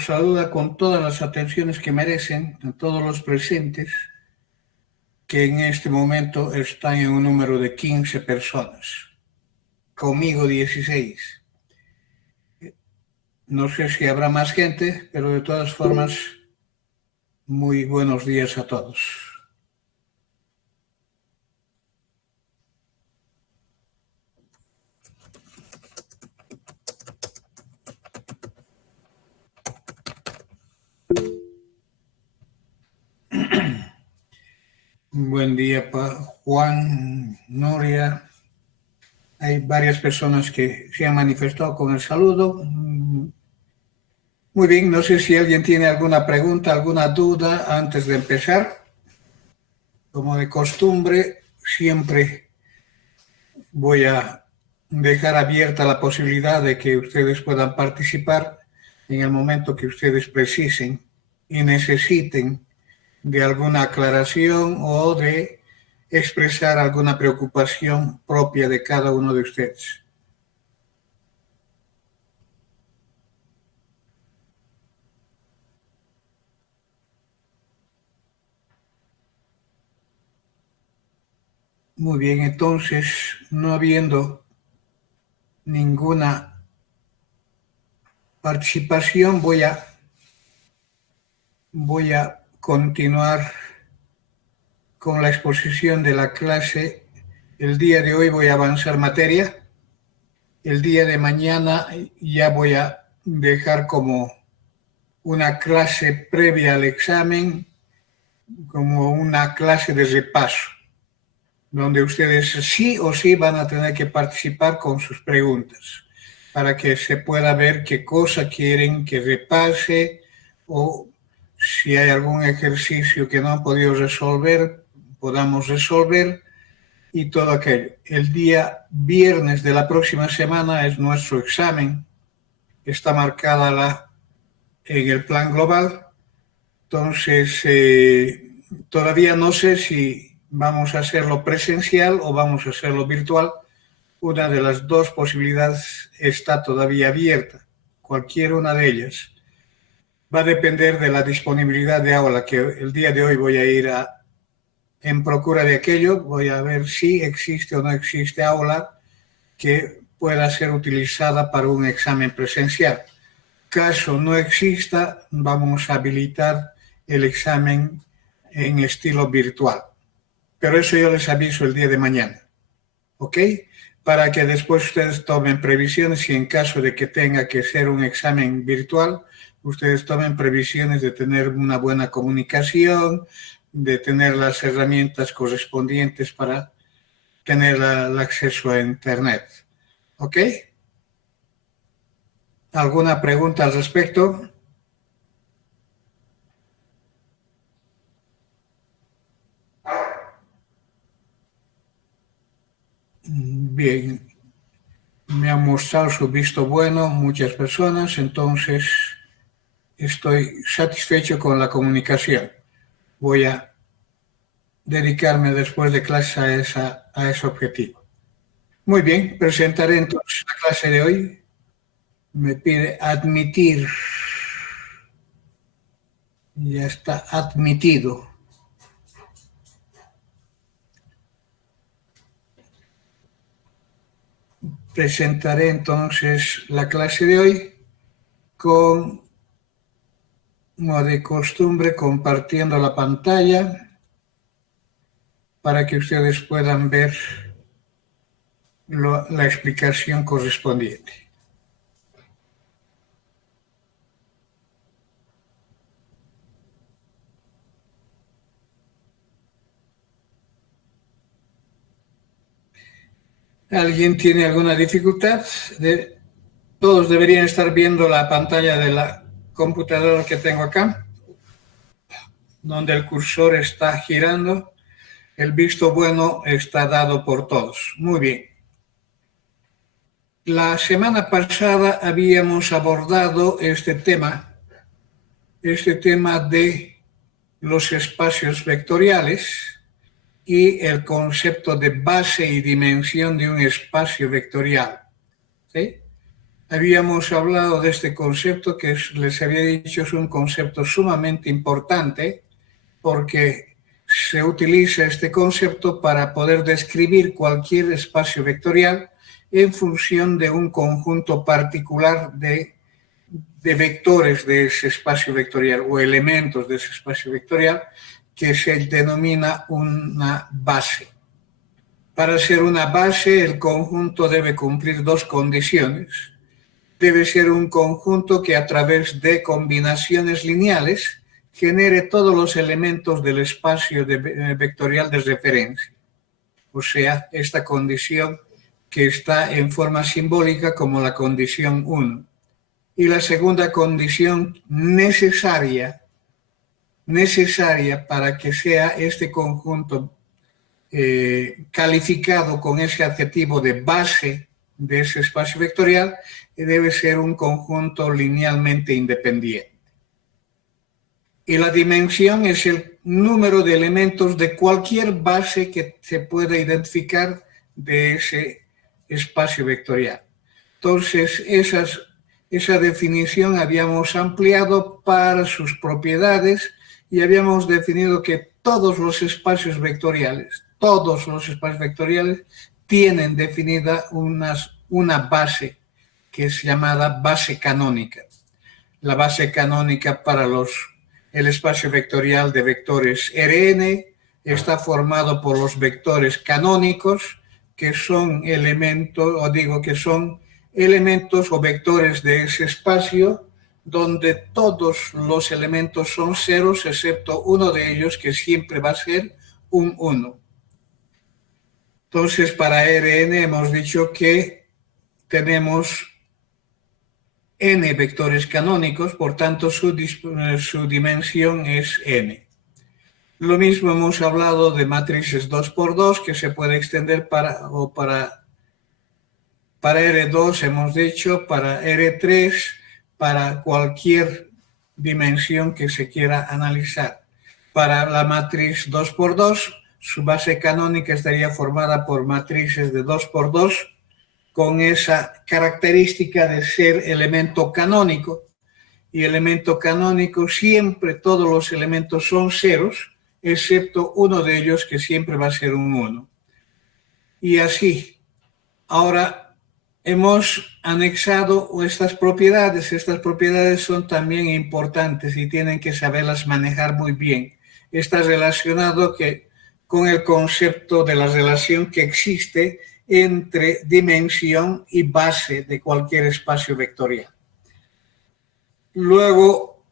los saluda con todas las atenciones que merecen a todos los presentes, que en este momento están en un número de 15 personas. Conmigo 16. No sé si habrá más gente, pero de todas formas, muy buenos días a todos. Buen día, Juan, Noria. Hay varias personas que se han manifestado con el saludo. Muy bien, no sé si alguien tiene alguna pregunta, alguna duda antes de empezar. Como de costumbre, siempre voy a dejar abierta la posibilidad de que ustedes puedan participar en el momento que ustedes precisen y necesiten de alguna aclaración o de expresar alguna preocupación propia de cada uno de ustedes. Muy bien, entonces, no habiendo ninguna participación, voy a continuar con la exposición de la clase. El día de hoy voy a avanzar materia. El día de mañana ya voy a dejar como una clase previa al examen, como una clase de repaso, donde ustedes sí o sí van a tener que participar con sus preguntas, para que se pueda ver qué cosa quieren que repase o si hay algún ejercicio que no han podido resolver, podamos resolver y todo aquello. El día viernes de la próxima semana es nuestro examen. Está marcada en el plan global. Entonces, todavía no sé si vamos a hacerlo presencial o vamos a hacerlo virtual. Una de las dos posibilidades está todavía abierta, cualquier una de ellas. Va a depender de la disponibilidad de aula, que el día de hoy voy a ir en procura de aquello, voy a ver si existe o no existe aula que pueda ser utilizada para un examen presencial. Caso no exista, vamos a habilitar el examen en estilo virtual. Pero eso yo les aviso el día de mañana, ¿ok? Para que después ustedes tomen previsiones y en caso de que tenga que ser un examen virtual, ustedes tomen previsiones de tener una buena comunicación, de tener las herramientas correspondientes para tener el acceso a Internet, ¿ok? ¿Alguna pregunta al respecto? Bien, me han mostrado su visto bueno muchas personas, entonces estoy satisfecho con la comunicación. Voy a dedicarme después de clase a ese objetivo. Muy bien, presentaré entonces la clase de hoy. Me pide admitir. Ya está admitido. Presentaré entonces la clase de hoy como de costumbre compartiendo la pantalla para que ustedes puedan ver la explicación correspondiente. ¿Alguien tiene alguna dificultad? Todos deberían estar viendo la pantalla de la computadora que tengo acá, donde el cursor está girando. El visto bueno está dado por todos. Muy bien. La semana pasada habíamos abordado este tema de los espacios vectoriales y el concepto de base y dimensión de un espacio vectorial. ¿Sí? habíamos hablado de este concepto que les había dicho es un concepto sumamente importante porque se utiliza este concepto para poder describir cualquier espacio vectorial en función de un conjunto particular de vectores de ese espacio vectorial o elementos de ese espacio vectorial que se denomina una base. Para ser una base, el conjunto debe cumplir dos condiciones. Debe ser un conjunto que a través de combinaciones lineales genere todos los elementos del espacio vectorial de referencia. O sea, esta condición que está en forma simbólica como la condición 1. Y la segunda condición necesaria para que sea este conjunto calificado con ese adjetivo de base de ese espacio vectorial, debe ser un conjunto linealmente independiente. Y la dimensión es el número de elementos de cualquier base que se pueda identificar de ese espacio vectorial. Entonces, esa definición habíamos ampliado para sus propiedades y habíamos definido que todos los espacios vectoriales tienen definida una base que es llamada base canónica. La base canónica para el espacio vectorial de vectores Rn está formado por los vectores canónicos, que son elementos o vectores de ese espacio donde todos los elementos son ceros, excepto uno de ellos que siempre va a ser un 1. Entonces, para Rn hemos dicho que tenemos n vectores canónicos, por tanto su dimensión es n. Lo mismo hemos hablado de matrices 2×2 que se puede extender para R2, hemos dicho, para R3, para cualquier dimensión que se quiera analizar. Para la matriz 2×2, su base canónica estaría formada por matrices de 2×2 con esa característica de ser elemento canónico. Y elemento canónico, siempre todos los elementos son ceros, excepto uno de ellos que siempre va a ser un 1. Y así, ahora hemos anexado estas propiedades. Estas propiedades son también importantes y tienen que saberlas manejar muy bien. Está relacionado con el concepto de la relación que existe entre dimensión y base de cualquier espacio vectorial. Luego,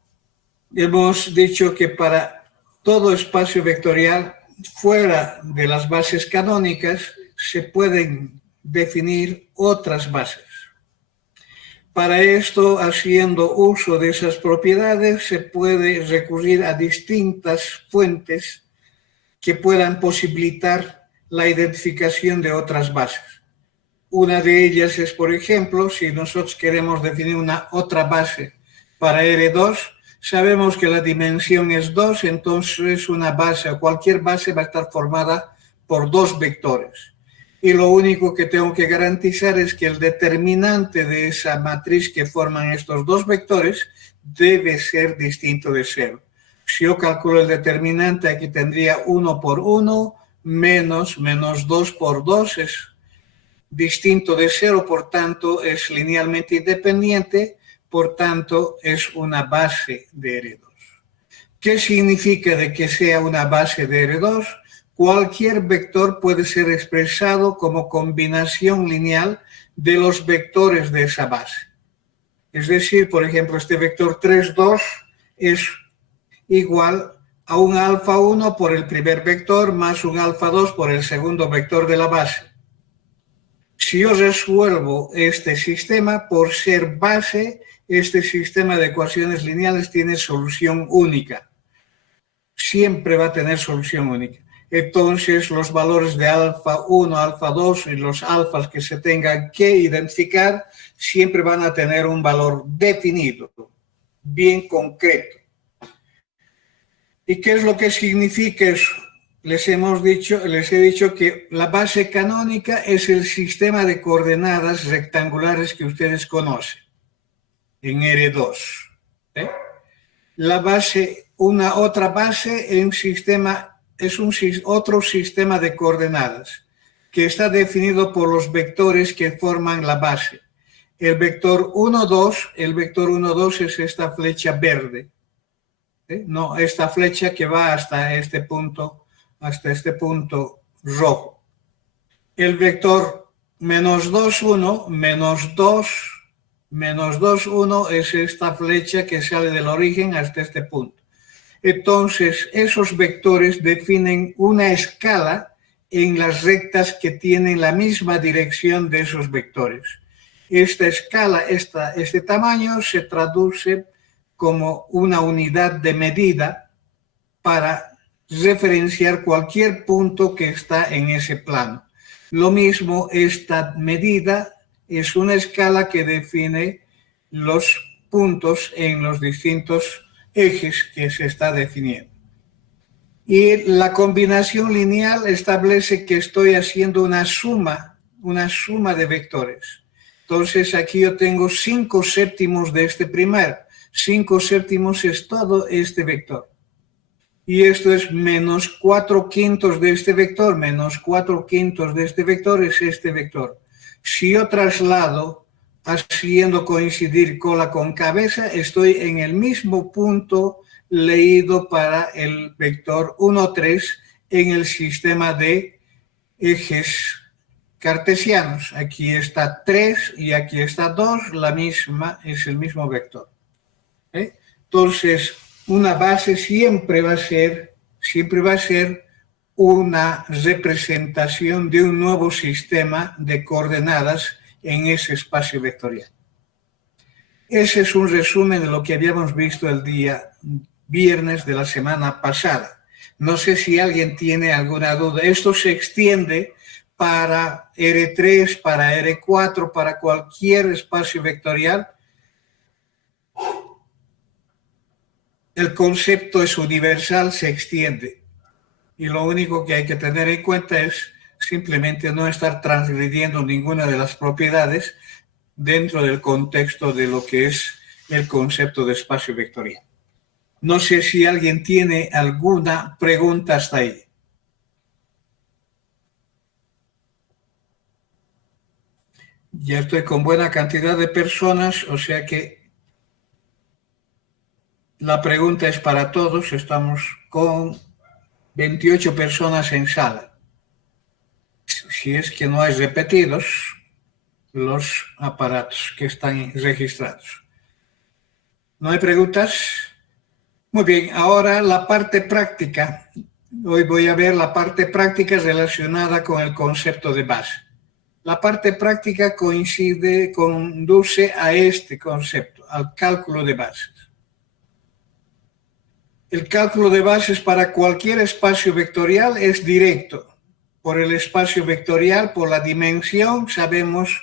hemos dicho que para todo espacio vectorial, fuera de las bases canónicas, se pueden definir otras bases. Para esto, haciendo uso de esas propiedades, se puede recurrir a distintas fuentes que puedan posibilitar la identificación de otras bases. Una de ellas es, por ejemplo, si nosotros queremos definir una otra base para R2, sabemos que la dimensión es 2, entonces una base o cualquier base va a estar formada por dos vectores. Y lo único que tengo que garantizar es que el determinante de esa matriz que forman estos dos vectores debe ser distinto de 0. Si yo calculo el determinante, aquí tendría 1 por 1 menos 2 por 2 es distinto de 0, por tanto es linealmente independiente, por tanto es una base de R2. ¿Qué significa de que sea una base de R2? Cualquier vector puede ser expresado como combinación lineal de los vectores de esa base. Es decir, por ejemplo, este vector 3, 2 es igual a un alfa 1 por el primer vector más un alfa 2 por el segundo vector de la base. Si yo resuelvo este sistema, por ser base, este sistema de ecuaciones lineales tiene solución única. Siempre va a tener solución única. Entonces, los valores de alfa 1, alfa 2 y los alfas que se tengan que identificar siempre van a tener un valor definido, bien concreto. ¿Y qué es lo que significa eso? les he dicho que la base canónica es el sistema de coordenadas rectangulares que ustedes conocen en R2. ¿eh? La base, una otra base en sistema, es otro sistema de coordenadas que está definido por los vectores que forman la base. El vector 1, 2, el vector 1, 2 es esta flecha verde. No, esta flecha que va hasta este punto rojo. El vector menos 2, 1, menos 2, 1 es esta flecha que sale del origen hasta este punto. Entonces, esos vectores definen una escala en las rectas que tienen la misma dirección de esos vectores. Esta escala, este tamaño se traduce como una unidad de medida para referenciar cualquier punto que está en ese plano. Lo mismo, esta medida es una escala que define los puntos en los distintos ejes que se está definiendo. Y la combinación lineal establece que estoy haciendo una suma de vectores. Entonces aquí yo tengo 5 séptimos de este primero. 5 séptimos es todo este vector. Y esto es menos 4 quintos de este vector, menos 4 quintos de este vector es este vector. Si yo traslado haciendo coincidir cola con cabeza, estoy en el mismo punto leído para el vector 1, 3 en el sistema de ejes cartesianos. Aquí está 3 y aquí está 2, la misma, es el mismo vector. Entonces, una base siempre va a ser una representación de un nuevo sistema de coordenadas en ese espacio vectorial. Ese es un resumen de lo que habíamos visto el día viernes de la semana pasada. No sé si alguien tiene alguna duda. Esto se extiende para R3, para R4, para cualquier espacio vectorial. El concepto es universal, se extiende. Y lo único que hay que tener en cuenta es simplemente no estar transgrediendo ninguna de las propiedades dentro del contexto de lo que es el concepto de espacio vectorial. No sé si alguien tiene alguna pregunta hasta ahí. Ya estoy con buena cantidad de personas, o sea que la pregunta es para todos. Estamos con 28 personas en sala. Si es que no hay repetidos los aparatos que están registrados. ¿No hay preguntas? Muy bien, ahora la parte práctica. Hoy voy a ver la parte práctica relacionada con el concepto de base. La parte práctica conduce a este concepto, al cálculo de bases. El cálculo de bases para cualquier espacio vectorial es directo. Por el espacio vectorial, por la dimensión, sabemos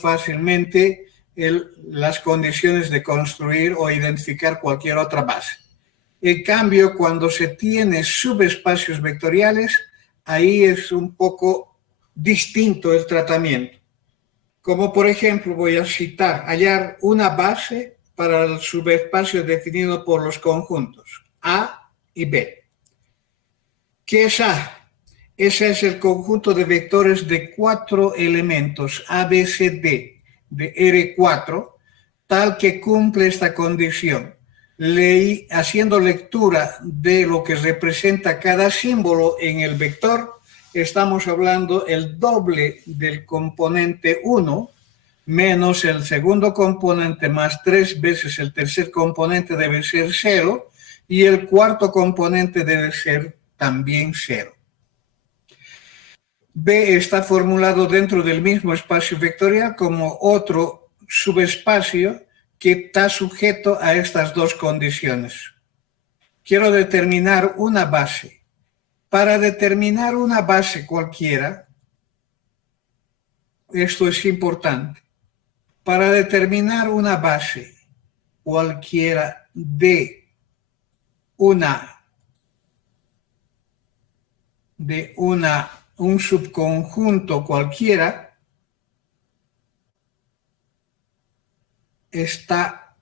fácilmente las condiciones de construir o identificar cualquier otra base. En cambio, cuando se tiene subespacios vectoriales, ahí es un poco distinto el tratamiento. Como por ejemplo, voy a citar, hallar una base para el subespacio definido por los conjuntos A y B. ¿Qué es A? Ese es el conjunto de vectores de 4 elementos A, B, C, D de R4, tal que cumple esta condición. Haciendo lectura de lo que representa cada símbolo en el vector, estamos hablando el doble del componente 1 menos el segundo componente más 3 veces el tercer componente debe ser 0 y el cuarto componente debe ser también 0. B está formulado dentro del mismo espacio vectorial como otro subespacio que está sujeto a estas dos condiciones. Quiero determinar una base. Para determinar una base cualquiera, esto es importante, para determinar una base cualquiera de una de un subconjunto cualquiera está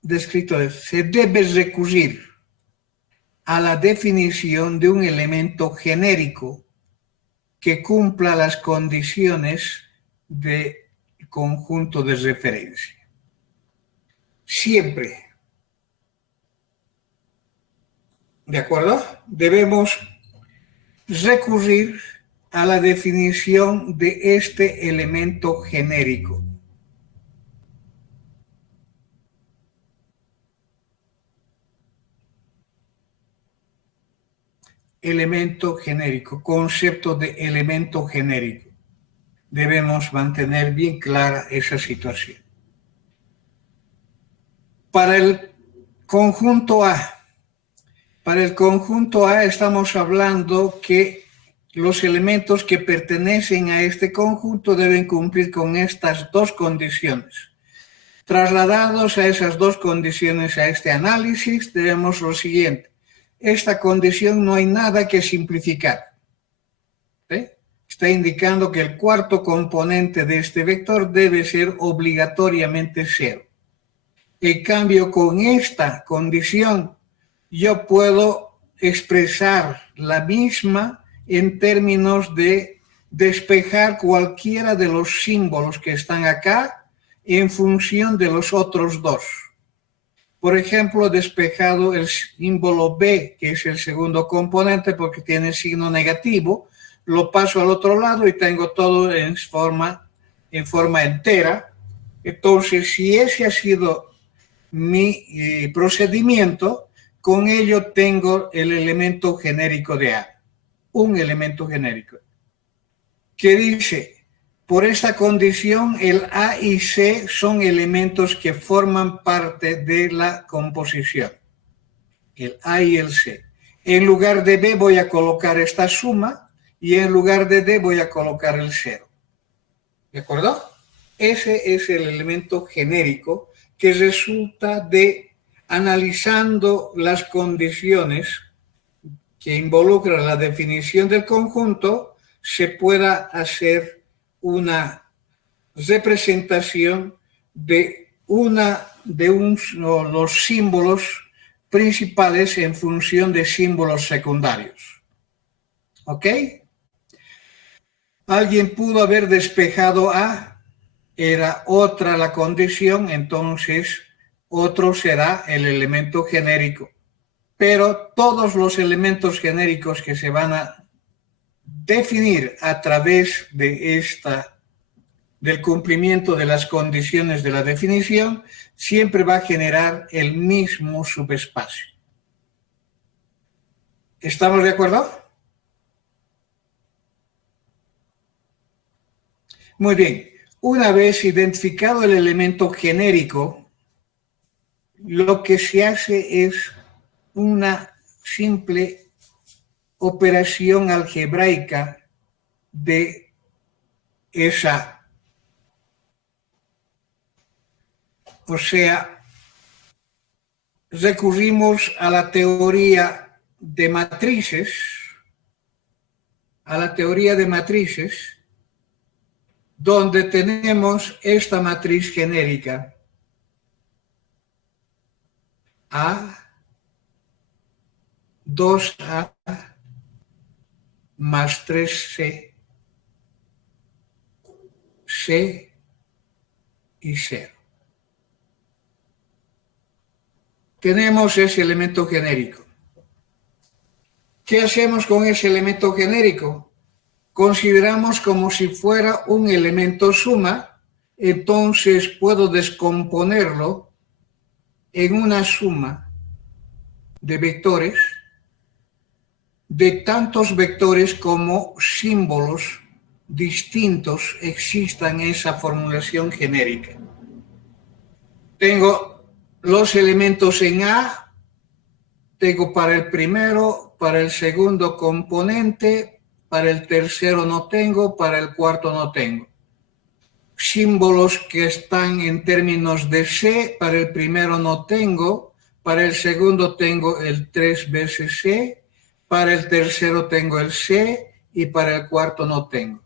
descrito, se debe recurrir a la definición de un elemento genérico que cumpla las condiciones del conjunto de referencia. Siempre. ¿De acuerdo? Debemos recurrir a la definición de este elemento genérico. Elemento genérico, concepto de elemento genérico. Debemos mantener bien clara esa situación. Para el conjunto A, estamos hablando que los elementos que pertenecen a este conjunto deben cumplir con estas dos condiciones. Trasladados a esas dos condiciones a este análisis, tenemos lo siguiente. Esta condición no hay nada que simplificar. ¿Sí? Está indicando que el cuarto componente de este vector debe ser obligatoriamente 0. En cambio, con esta condición, yo puedo expresar la misma en términos de despejar cualquiera de los símbolos que están acá en función de los otros dos. Por ejemplo, despejado el símbolo B, que es el segundo componente porque tiene signo negativo, lo paso al otro lado y tengo todo en forma entera. Entonces, si ese ha sido mi procedimiento, con ello tengo el elemento genérico de A, un elemento genérico, que dice, por esta condición, el A y C son elementos que forman parte de la composición, el A y el C. En lugar de B voy a colocar esta suma y en lugar de D voy a colocar el 0. ¿De acuerdo? Ese es el elemento genérico que resulta de analizando las condiciones que involucran la definición del conjunto, se pueda hacer una representación de los símbolos principales en función de símbolos secundarios. ¿Ok? Alguien pudo haber despejado A, era otra la condición, entonces otro será el elemento genérico. Pero todos los elementos genéricos que se van a definir a través de del cumplimiento de las condiciones de la definición, siempre va a generar el mismo subespacio. ¿Estamos de acuerdo? Muy bien. Una vez identificado el elemento genérico, lo que se hace es una simple operación algebraica de esa. O sea, recurrimos a la teoría de matrices, donde tenemos esta matriz genérica A, 2A más 3C, C y 0. Tenemos ese elemento genérico. ¿Qué hacemos con ese elemento genérico? Consideramos como si fuera un elemento suma, entonces puedo descomponerlo en una suma de vectores, de tantos vectores como símbolos distintos existan en esa formulación genérica. Tengo los elementos en A, tengo para el primero, para el segundo componente, para el tercero no tengo, para el cuarto no tengo. Símbolos que están en términos de C, para el primero no tengo, para el segundo tengo el 3 veces C, para el tercero tengo el C y para el cuarto no tengo.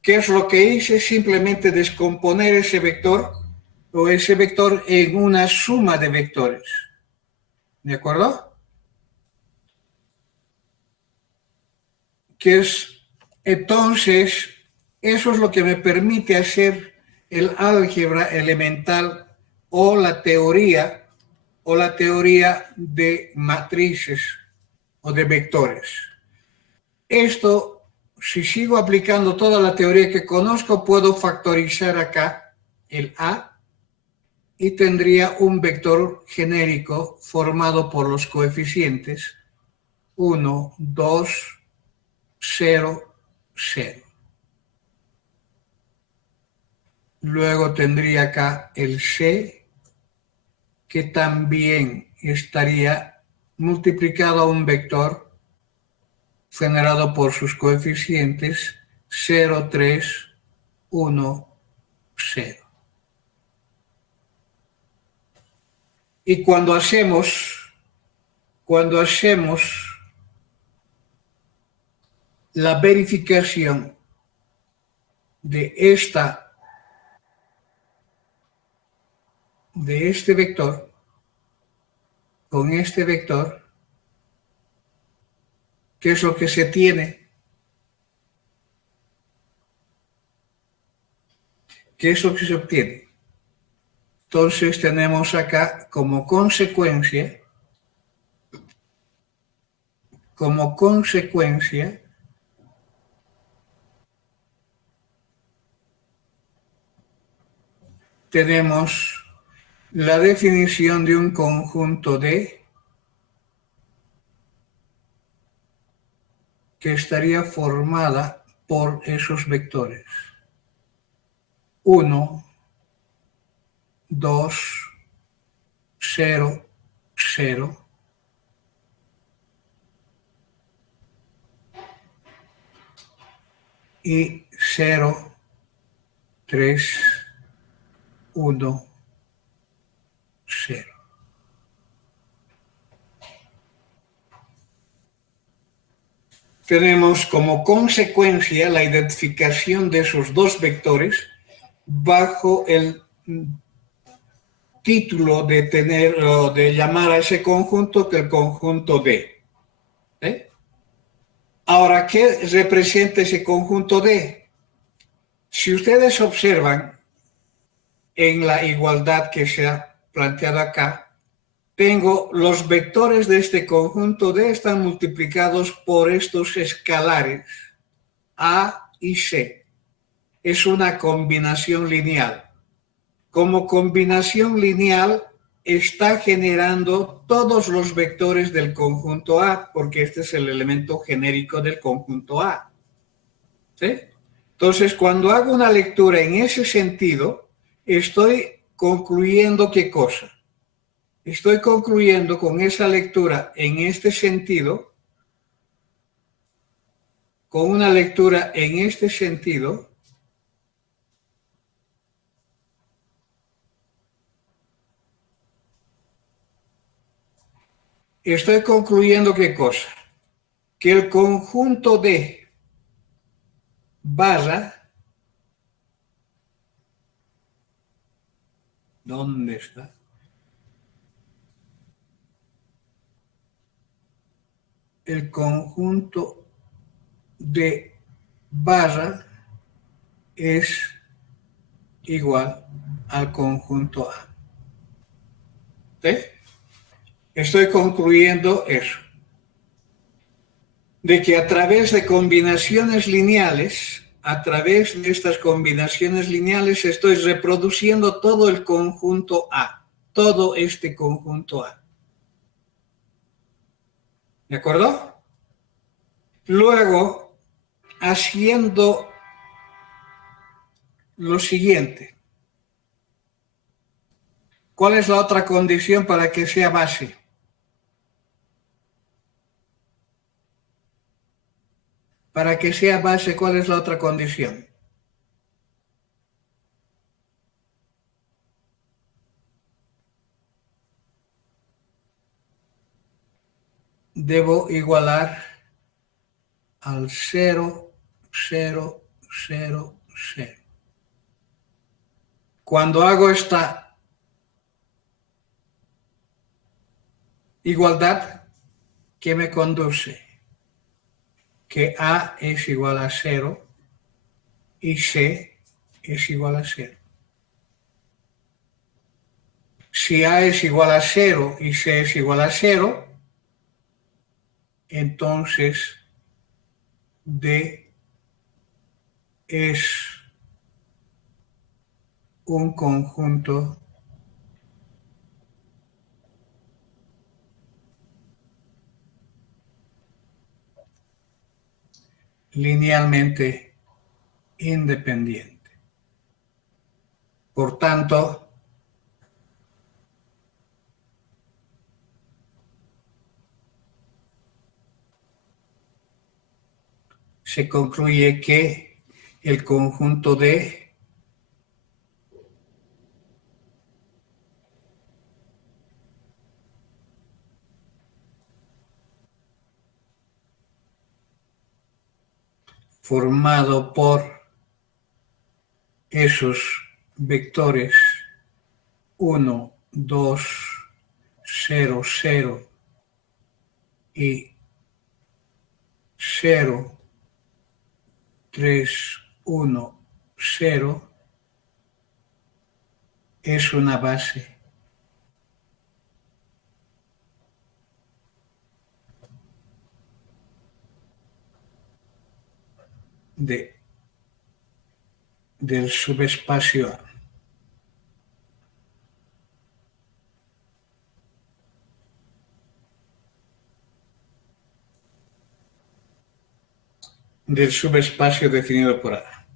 ¿Qué es lo que hice? Simplemente descomponer ese vector o ese vector en una suma de vectores. ¿De acuerdo? Entonces, eso es lo que me permite hacer el álgebra elemental o la teoría de matrices o de vectores. Esto, si sigo aplicando toda la teoría que conozco, puedo factorizar acá el A y tendría un vector genérico formado por los coeficientes 1, 2, 0, 0. Luego tendría acá el C, que también estaría multiplicado a un vector generado por sus coeficientes 0, 3, 1, 0. Y cuando hacemos la verificación de este vector, con este vector, ¿qué es lo que se tiene? ¿Qué es lo que se obtiene? Entonces tenemos acá como consecuencia, tenemos la definición de un conjunto D que estaría formada por esos vectores. 1, 2, 0, 0. Y 0, 3, 1, 0. Tenemos como consecuencia la identificación de esos dos vectores bajo el título de tener o de llamar a ese conjunto que el conjunto D. ¿Eh? Ahora, ¿qué representa ese conjunto D? Si ustedes observan en la igualdad que se ha planteado acá, tengo los vectores de este conjunto D están multiplicados por estos escalares A y C. Es una combinación lineal. Como combinación lineal está generando todos los vectores del conjunto A, porque este es el elemento genérico del conjunto A. ¿Sí? Entonces, cuando hago una lectura en ese sentido, estoy concluyendo ¿qué cosa? Estoy concluyendo con esa lectura en este sentido, con una lectura en este sentido, estoy concluyendo ¿qué cosa? Que el conjunto D barra, ¿dónde está? El conjunto D barra es igual al conjunto A. ¿Sí? Estoy concluyendo eso, de que a través de combinaciones lineales, a través de estas combinaciones lineales estoy reproduciendo todo el conjunto A, todo este conjunto A. ¿De acuerdo? Luego, haciendo lo siguiente. ¿Cuál es la otra condición para que sea base? Para que sea base, ¿cuál es la otra condición? Debo igualar al 0, 0, 0, 0. Cuando hago esta igualdad, ¿qué me conduce? Que A es igual a 0 y C es igual a 0. Si A es igual a 0 y C es igual a 0, entonces D es un conjunto linealmente independiente. Por tanto, se concluye que el conjunto D formado por esos vectores 1, 2, 0, 0 y 0, 3, 1, 0 es una base del subespacio A. Del subespacio definido por A.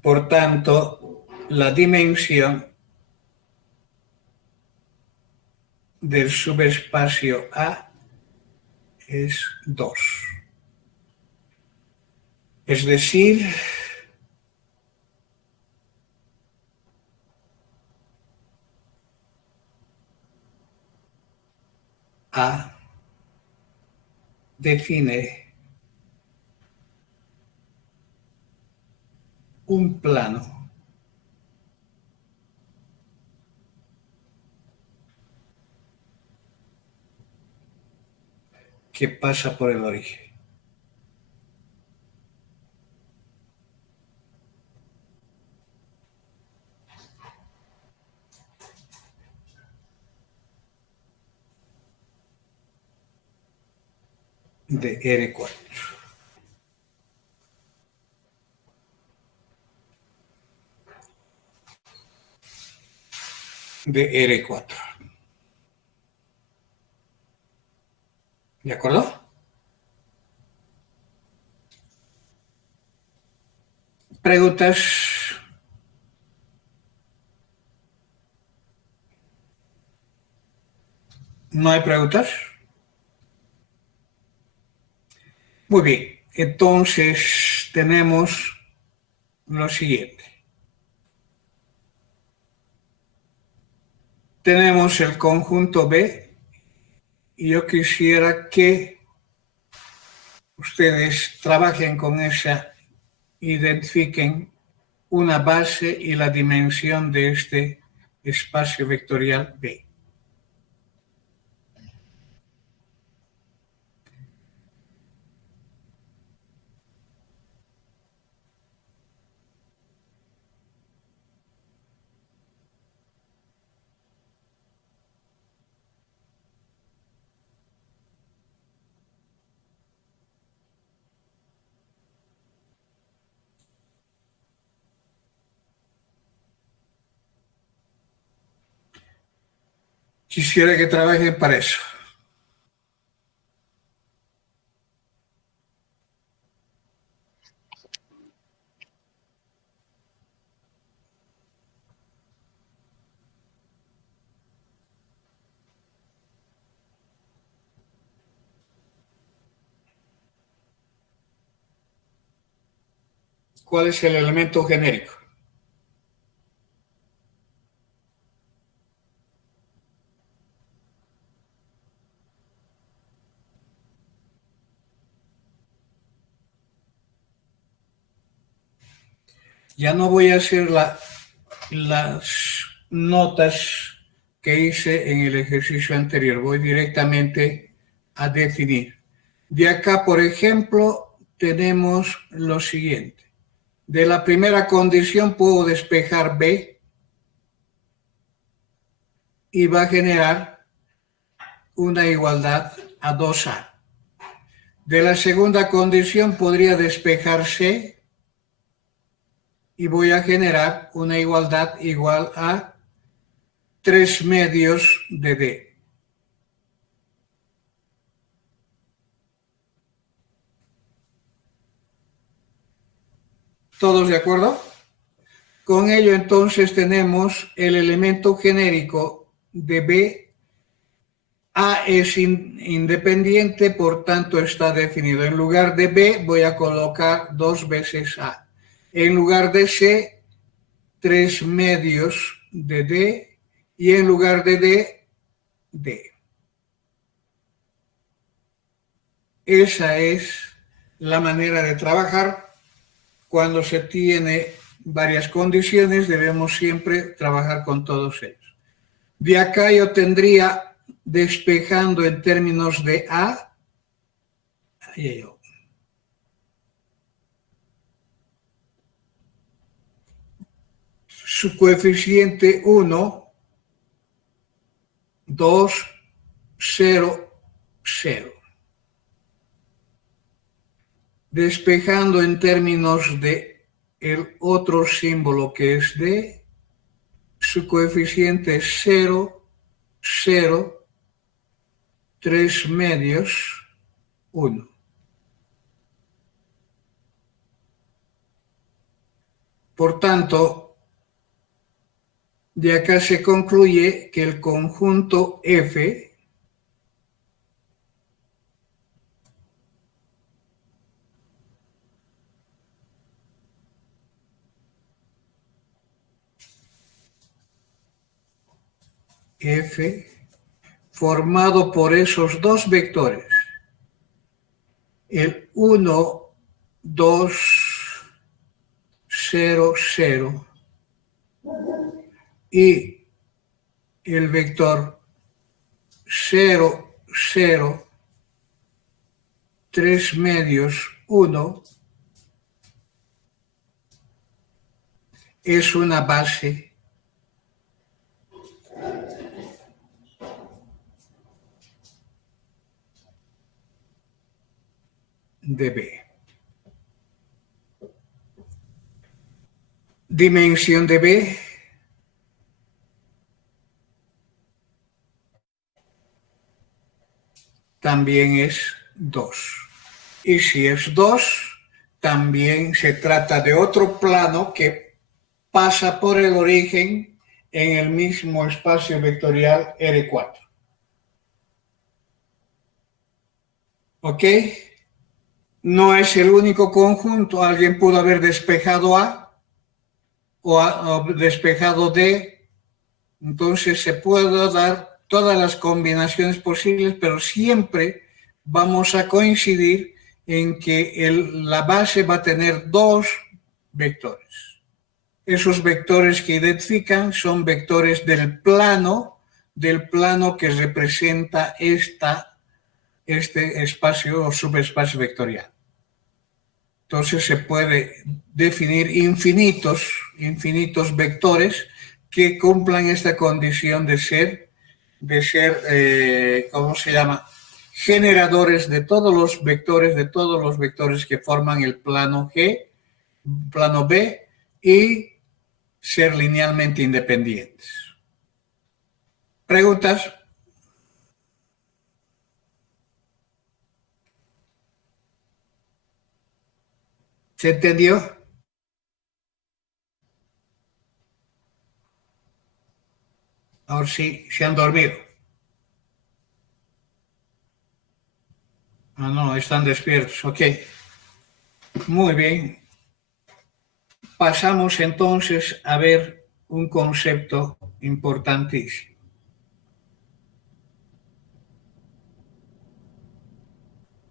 Por tanto, la dimensión del subespacio A es 2. Es decir, A define un plano que pasa por el origen. De R4. De R4. ¿De acuerdo? ¿Preguntas? ¿No hay preguntas? Muy bien. Entonces tenemos lo siguiente. Tenemos el conjunto B y yo quisiera que ustedes trabajen con esa, identifiquen una base y la dimensión de este espacio vectorial B. Quisiera que trabajen para eso. ¿Cuál es el elemento genérico? Ya no voy a hacer las notas que hice en el ejercicio anterior. Voy directamente a definir. De acá, por ejemplo, tenemos lo siguiente. De la primera condición puedo despejar B y va a generar una igualdad a 2A. De la segunda condición podría despejar C y voy a generar una igualdad igual a 3 medios de D. ¿Todos de acuerdo? Con ello entonces tenemos el elemento genérico de B. A es independiente, por tanto está definido. En lugar de B voy a colocar 2 veces A. En lugar de C, 3 medios de D. Y en lugar de D, D. Esa es la manera de trabajar. Cuando se tiene varias condiciones, debemos siempre trabajar con todos ellos. De acá yo tendría, despejando en términos de A, su coeficiente 1, 2, 0, 0. Despejando en términos de el otro símbolo que es D, su coeficiente es 0, 0, 3 medios, 1. Por tanto, de acá se concluye que el conjunto F formado por esos dos vectores, el 1, 2, 0, 0 y el vector 0, 0, 3 medios, 1, es una base de B. Dimensión de B también es 2. Y si es 2, también se trata de otro plano que pasa por el origen en el mismo espacio vectorial R4. ¿Ok? No es el único conjunto. Alguien pudo haber despejado A o despejado D. Entonces se puede dar todas las combinaciones posibles, pero siempre vamos a coincidir en que la base va a tener dos vectores. Esos vectores que identifican son vectores del plano que representa este espacio o subespacio vectorial. Entonces se puede definir infinitos vectores que cumplan esta condición de ser, ¿cómo se llama? Generadores de todos los vectores que forman el plano G, plano B, y ser linealmente independientes. ¿Preguntas? ¿Se entendió? Ahora sí, se han dormido. Ah, no, están despiertos. Ok. Muy bien. Pasamos entonces a ver un concepto importantísimo.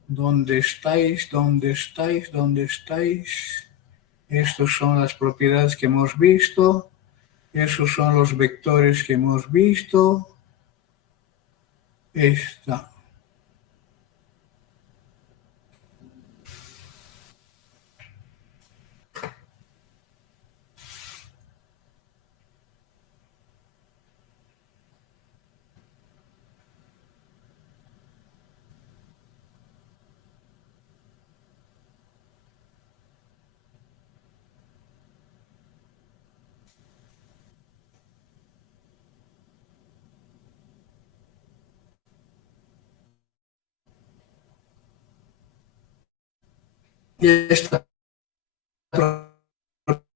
¿Dónde estáis? ¿Dónde estáis? ¿Dónde estáis? Estas son las propiedades que hemos visto. Esos son los vectores que hemos visto. Esta. Y esta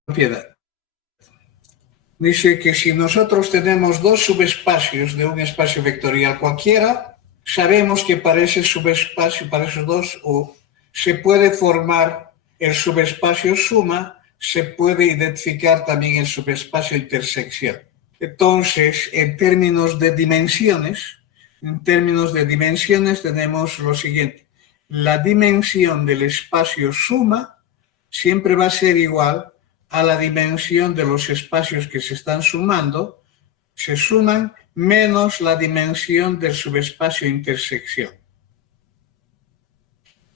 propiedad. Dice que si nosotros tenemos dos subespacios de un espacio vectorial cualquiera, sabemos que para ese subespacio, para esos dos, se puede formar el subespacio suma, se puede identificar también el subespacio intersección. Entonces, en términos de dimensiones tenemos lo siguiente. La dimensión del espacio suma siempre va a ser igual a la dimensión de los espacios que se están sumando, se suman menos la dimensión del subespacio intersección.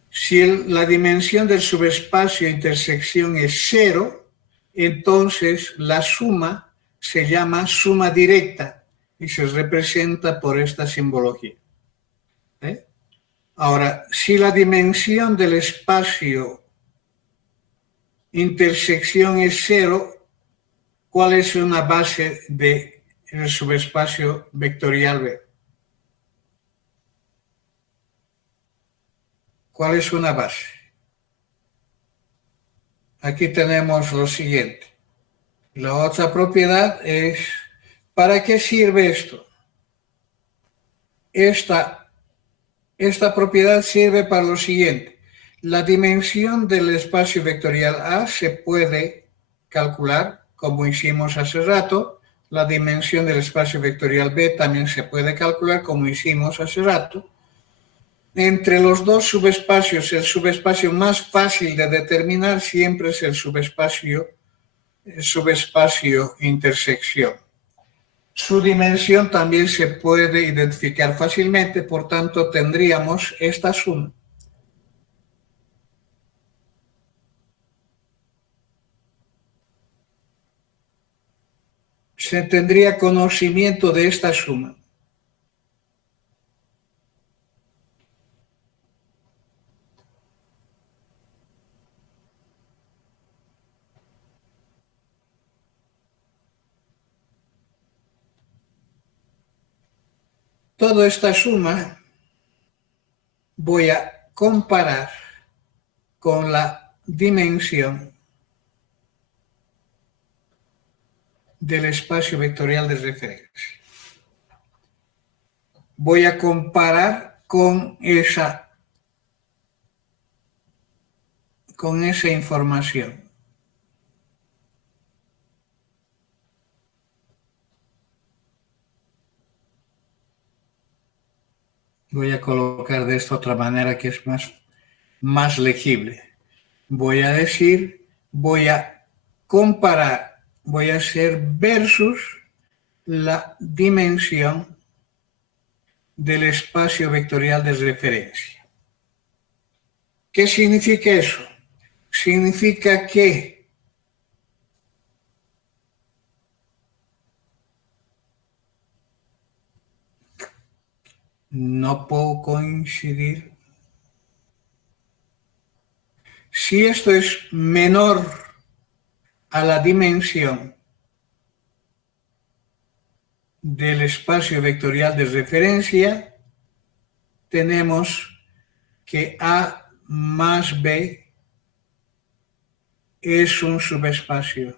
Si la dimensión del subespacio intersección es 0, entonces la suma se llama suma directa y se representa por esta simbología. Ahora, si la dimensión del espacio intersección es 0, ¿cuál es una base del subespacio vectorial B? ¿Cuál es una base? Aquí tenemos lo siguiente. La otra propiedad es, ¿para qué sirve esto? Esta propiedad sirve para lo siguiente. La dimensión del espacio vectorial A se puede calcular, como hicimos hace rato. La dimensión del espacio vectorial B también se puede calcular, como hicimos hace rato. Entre los dos subespacios, el subespacio más fácil de determinar siempre es el subespacio intersección. Su dimensión también se puede identificar fácilmente, por tanto tendríamos esta suma. Se tendría conocimiento de esta suma. Toda esta suma voy a comparar con la dimensión del espacio vectorial de referencia. Voy a comparar con esa información. Voy a colocar de esta otra manera que es más legible. Voy a decir, voy a comparar, voy a hacer versus la dimensión del espacio vectorial de referencia. ¿Qué significa eso? Significa que no puedo coincidir. Si esto es menor a la dimensión del espacio vectorial de referencia, tenemos que A más B es un subespacio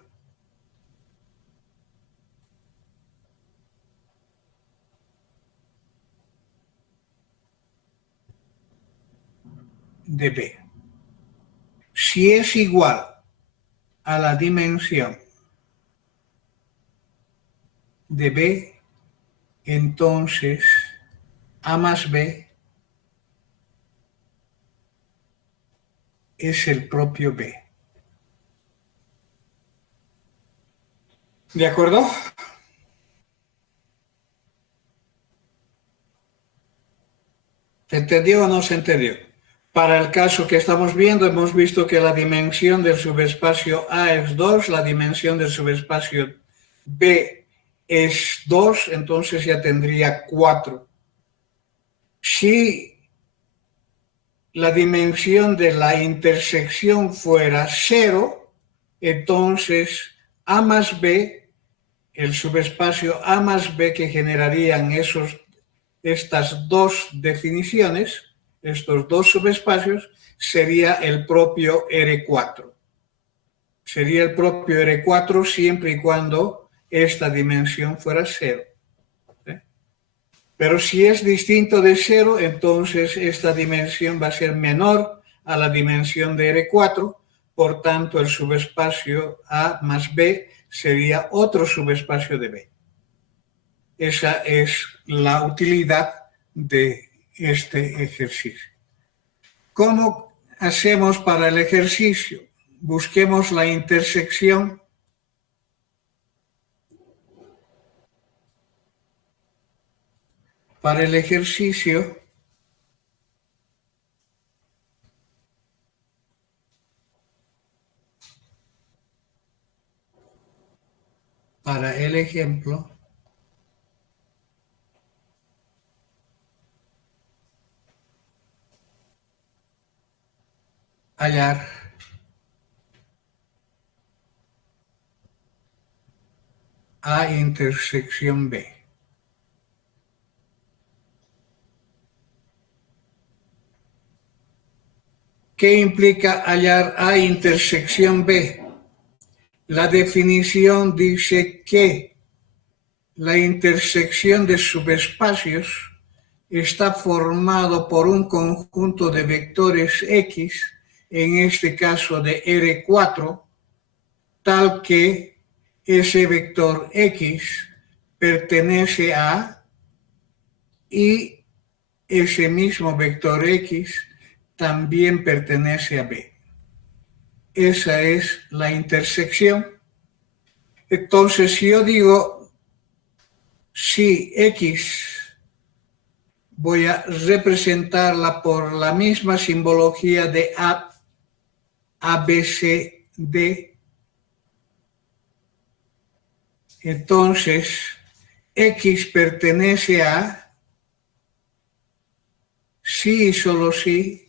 de B. Si es igual a la dimensión de B, entonces A más B es el propio B. ¿De acuerdo? ¿Se entendió o no se entendió? Para el caso que estamos viendo, hemos visto que la dimensión del subespacio A es 2, la dimensión del subespacio B es 2, entonces ya tendría 4. Si la dimensión de la intersección fuera 0, entonces A más B, el subespacio A más B que generarían estas dos definiciones, estos dos subespacios, sería el propio R4. Sería el propio R4 siempre y cuando esta dimensión fuera 0. Pero si es distinto de 0, entonces esta dimensión va a ser menor a la dimensión de R4, por tanto el subespacio A más B sería otro subespacio de B. Esa es la utilidad de este ejercicio. ¿Cómo hacemos para el ejercicio? Busquemos la intersección. Para el ejercicio, para el ejemplo, hallar A intersección B. ¿Qué implica hallar A intersección B? La definición dice que la intersección de subespacios está formado por un conjunto de vectores X, en este caso de R4, tal que ese vector X pertenece a A y ese mismo vector X también pertenece a B. Esa es la intersección. Entonces, si yo digo, si X voy a representarla por la misma simbología de A, B, C, D, entonces X pertenece a sí y solo sí.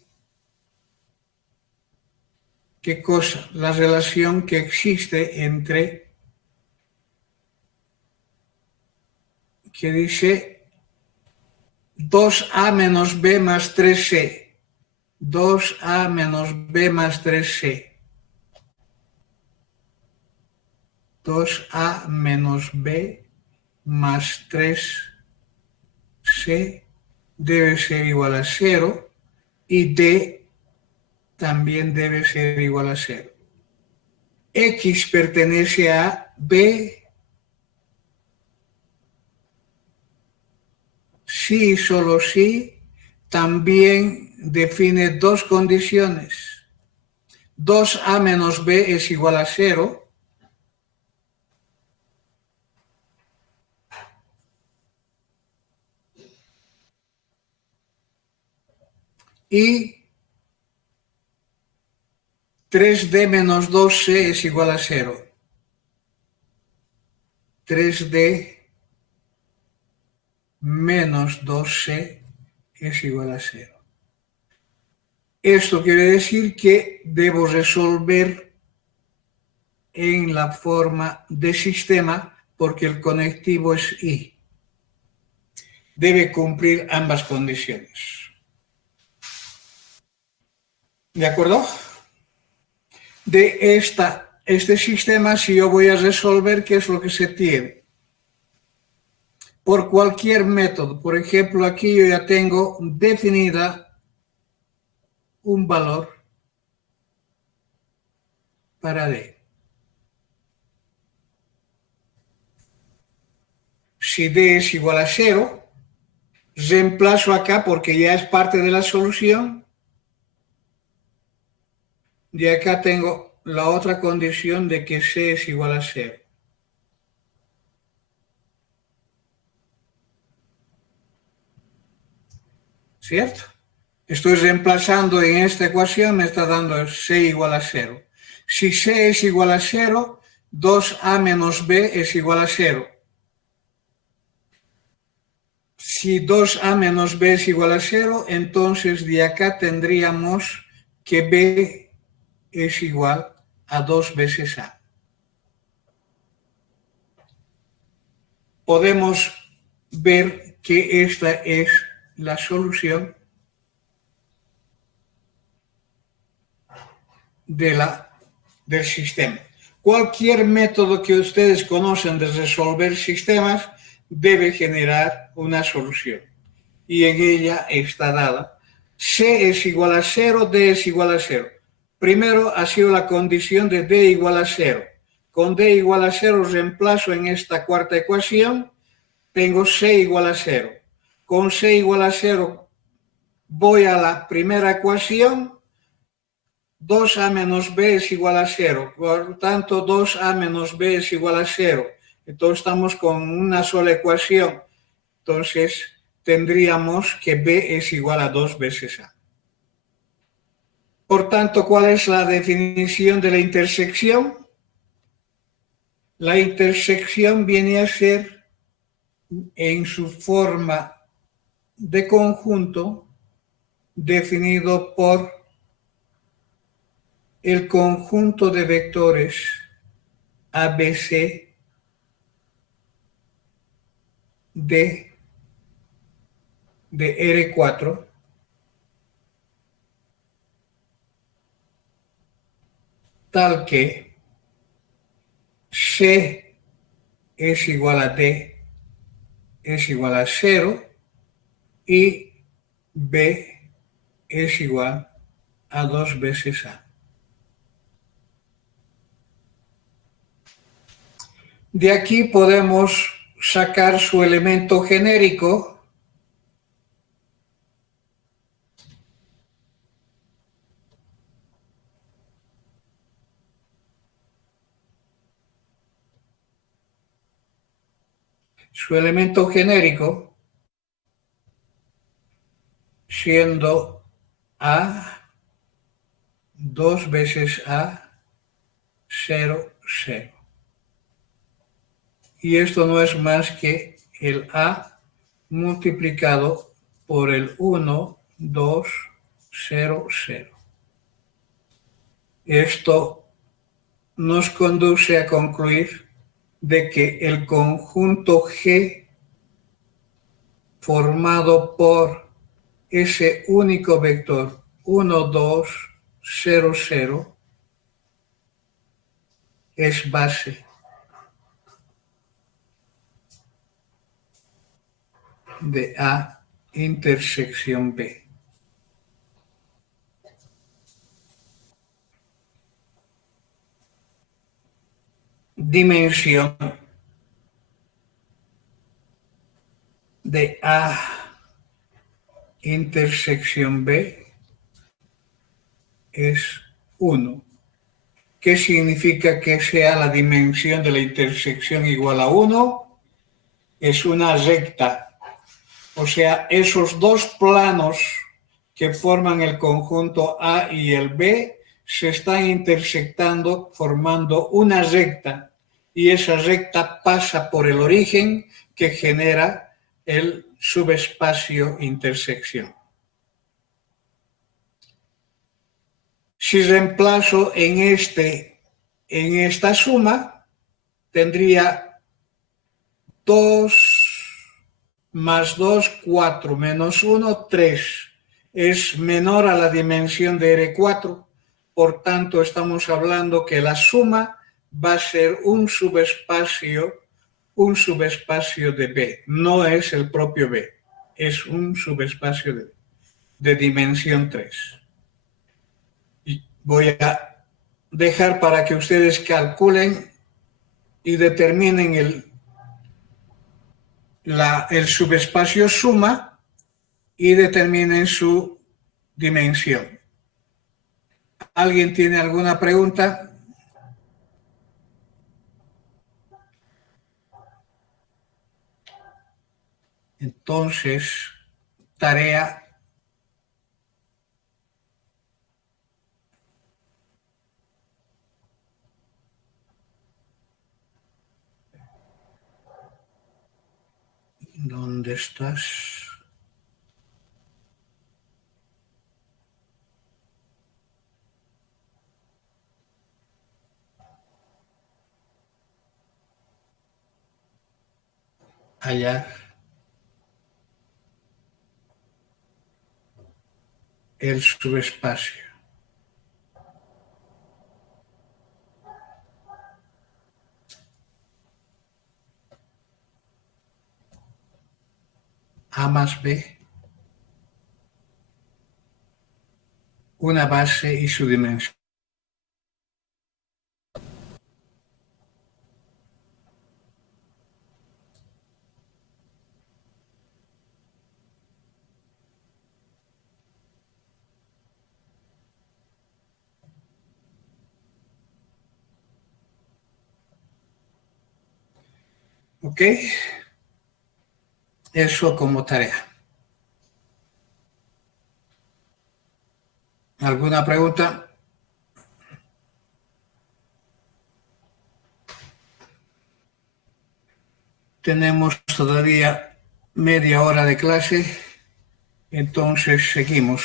¿Qué cosa? La relación que existe entre, que dice 2A menos B más 3C. 2A menos B más 3C. 2A menos B más 3C debe ser igual a 0 y D también debe ser igual a 0. X pertenece a B si, solo si, también define dos condiciones. 2A menos B es igual a 0 y 3D menos 2C es igual a 0. 3D menos 2C es igual a 0. Esto quiere decir que debo resolver en la forma de sistema porque el conectivo es I. Debe cumplir ambas condiciones. ¿De acuerdo? De este sistema, si yo voy a resolver, ¿qué es lo que se tiene? Por cualquier método. Por ejemplo, aquí yo ya tengo definida un valor para D. Si D es igual a 0, reemplazo acá porque ya es parte de la solución. Y acá tengo la otra condición de que C es igual a 0. ¿cierto? Estoy reemplazando en esta ecuación, me está dando C igual a 0. Si C es igual a 0, 2A menos B es igual a 0. Si 2A menos B es igual a 0, entonces de acá tendríamos que B es igual a 2 veces A. Podemos ver que esta es la solución del sistema. Cualquier método que ustedes conocen de resolver sistemas debe generar una solución. Y en ella está dada. C es igual a 0, D es igual a 0. Primero ha sido la condición de D igual a 0. Con D igual a 0 reemplazo en esta cuarta ecuación. Tengo C igual a 0. Con C igual a 0 voy a la primera ecuación. 2A menos B es igual a 0. Por lo tanto, 2A menos B es igual a 0. Entonces estamos con una sola ecuación. Entonces tendríamos que B es igual a 2 veces A. Por tanto, ¿cuál es la definición de la intersección? La intersección viene a ser, en su forma de conjunto, definido por el conjunto de vectores ABC de R4 tal que C es igual a D es igual a 0 y B es igual a 2 veces A. De aquí podemos sacar su elemento genérico. Su elemento genérico siendo A 2 veces A 0, 0. Y esto no es más que el A multiplicado por el 1, 2, 0, 0. Esto nos conduce a concluir de que el conjunto G formado por ese único vector 1, 2, 0, 0 es base de A intersección B. Dimensión de A intersección B es 1. ¿Qué significa que sea la dimensión de la intersección igual a 1? Es una recta. O sea, esos dos planos que forman el conjunto A y el B se están intersectando formando una recta. Y esa recta pasa por el origen que genera el subespacio intersección. Si reemplazo en esta suma, tendría 2 más 2, 4, menos 1, 3. Es menor a la dimensión de R4, por tanto estamos hablando que la suma va a ser un subespacio de B. No es el propio B, es un subespacio de dimensión 3. Y voy a dejar para que ustedes calculen y determinen el subespacio suma y determinen su dimensión. ¿Alguien tiene alguna pregunta? Entonces, tarea ¿Dónde estás? Hallar el subespacio. A más B, una base y su dimensión. ¿Ok? Eso como tarea. ¿Alguna pregunta? Tenemos todavía media hora de clase, entonces seguimos.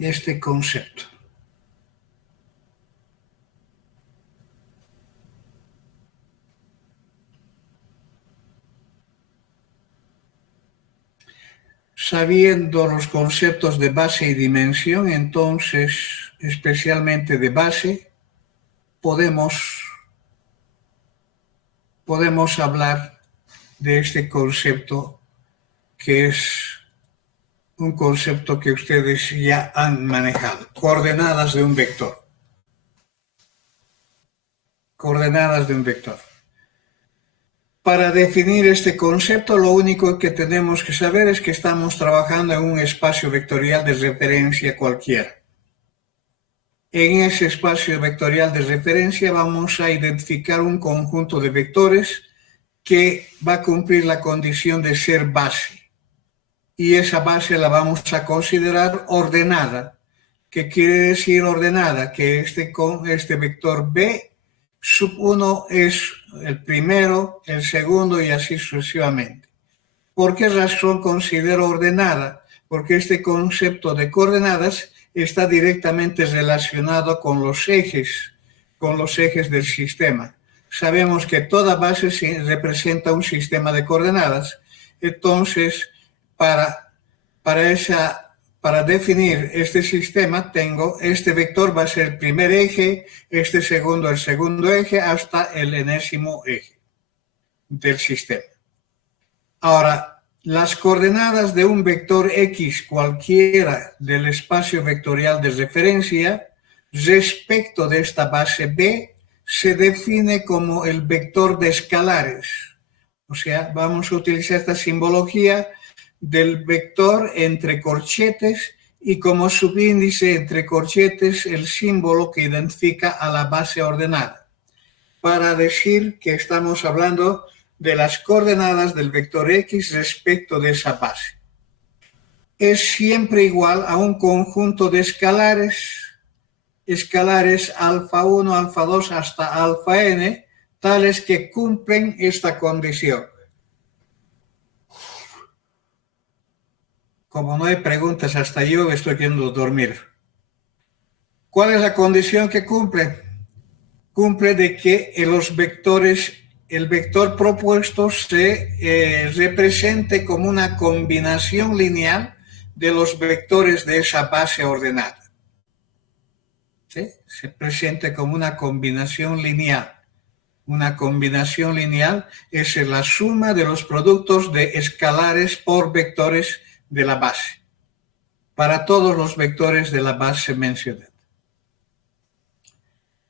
Este concepto. Sabiendo los conceptos de base y dimensión, entonces, especialmente de base, podemos hablar de este concepto que es un concepto que ustedes ya han manejado, coordenadas de un vector. Coordenadas de un vector. Para definir este concepto, lo único que tenemos que saber es que estamos trabajando en un espacio vectorial de referencia cualquiera. En ese espacio vectorial de referencia vamos a identificar un conjunto de vectores que va a cumplir la condición de ser base. Y esa base la vamos a considerar ordenada. ¿Qué quiere decir ordenada? Que este vector B sub 1 es el primero, el segundo y así sucesivamente. ¿Por qué razón considero ordenada? Porque este concepto de coordenadas está directamente relacionado con los ejes del sistema. Sabemos que toda base representa un sistema de coordenadas. Entonces, para definir este sistema, tengo este vector va a ser el primer eje, este segundo el segundo eje, hasta el enésimo eje del sistema. Ahora, las coordenadas de un vector X cualquiera del espacio vectorial de referencia respecto de esta base B se define como el vector de escalares. O sea, vamos a utilizar esta simbología del vector entre corchetes y como subíndice entre corchetes el símbolo que identifica a la base ordenada, para decir que estamos hablando de las coordenadas del vector X respecto de esa base. Es siempre igual a un conjunto de escalares alfa 1, alfa 2 hasta alfa n, tales que cumplen esta condición. Como no hay preguntas, hasta yo estoy queriendo dormir. ¿Cuál es la condición que cumple? Cumple de que los vectores, el vector propuesto se represente como una combinación lineal de los vectores de esa base ordenada. ¿Sí? Se presente como una combinación lineal. Una combinación lineal es la suma de los productos de escalares por vectores de la base, para todos los vectores de la base mencionada.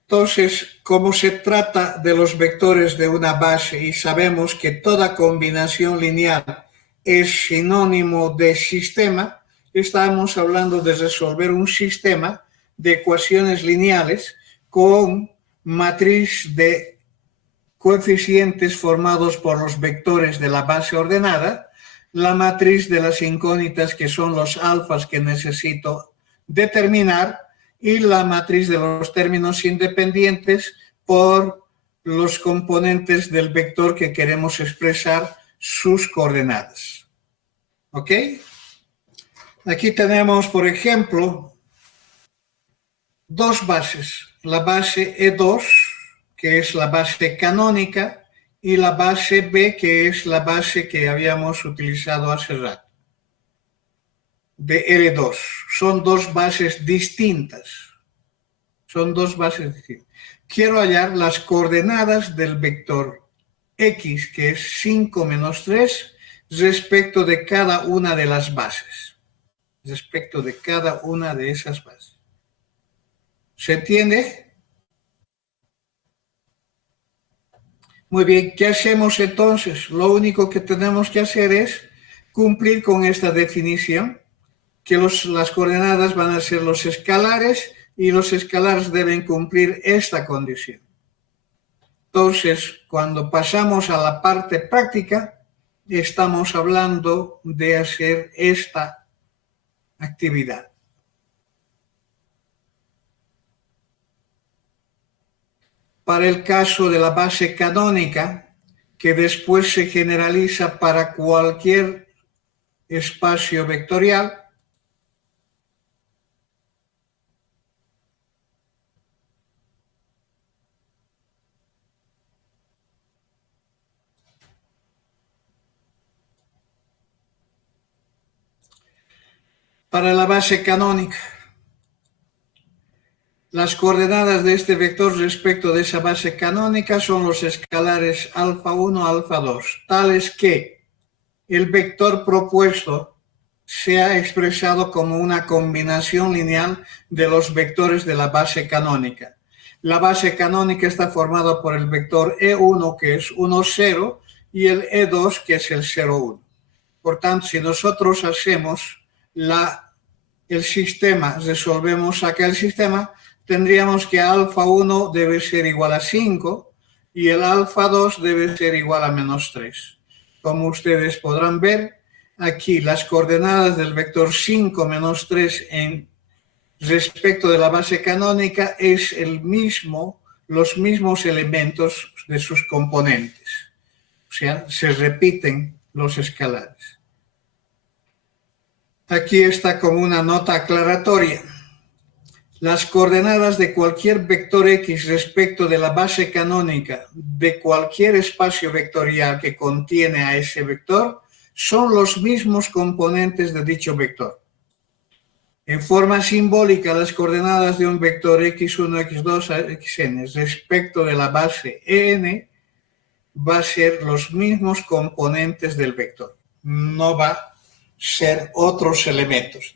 Entonces, como se trata de los vectores de una base y sabemos que toda combinación lineal es sinónimo de sistema, estamos hablando de resolver un sistema de ecuaciones lineales con matriz de coeficientes formados por los vectores de la base ordenada, la matriz de las incógnitas, que son los alfas que necesito determinar, y la matriz de los términos independientes por los componentes del vector que queremos expresar sus coordenadas. ¿Ok? Aquí tenemos, por ejemplo, dos bases. La base E2, que es la base canónica, y la base B, que es la base que habíamos utilizado hace rato, de L2. Son dos bases distintas. Quiero hallar las coordenadas del vector X, que es 5 menos 3, respecto de cada una de las bases. Respecto de cada una de esas bases. ¿Se entiende? Muy bien, ¿qué hacemos entonces? Lo único que tenemos que hacer es cumplir con esta definición, que las coordenadas van a ser los escalares y los escalares deben cumplir esta condición. Entonces, cuando pasamos a la parte práctica, estamos hablando de hacer esta actividad. Para el caso de la base canónica, que después se generaliza para cualquier espacio vectorial, para la base canónica, las coordenadas de este vector respecto de esa base canónica son los escalares alfa 1, alfa 2, tales que el vector propuesto sea expresado como una combinación lineal de los vectores de la base canónica. La base canónica está formada por el vector E1, que es 1, 0, y el E2, que es el 0, 1. Por tanto, si nosotros hacemos el sistema, resolvemos acá el sistema, tendríamos que alfa 1 debe ser igual a 5 y el alfa 2 debe ser igual a menos 3. Como ustedes podrán ver, aquí las coordenadas del vector 5 menos 3 en respecto de la base canónica es los mismos elementos de sus componentes. O sea, se repiten los escalares. Aquí está como una nota aclaratoria. Las coordenadas de cualquier vector X respecto de la base canónica de cualquier espacio vectorial que contiene a ese vector son los mismos componentes de dicho vector. En forma simbólica, las coordenadas de un vector x1, x2, xn respecto de la base en va a ser los mismos componentes del vector. No va a ser otros elementos.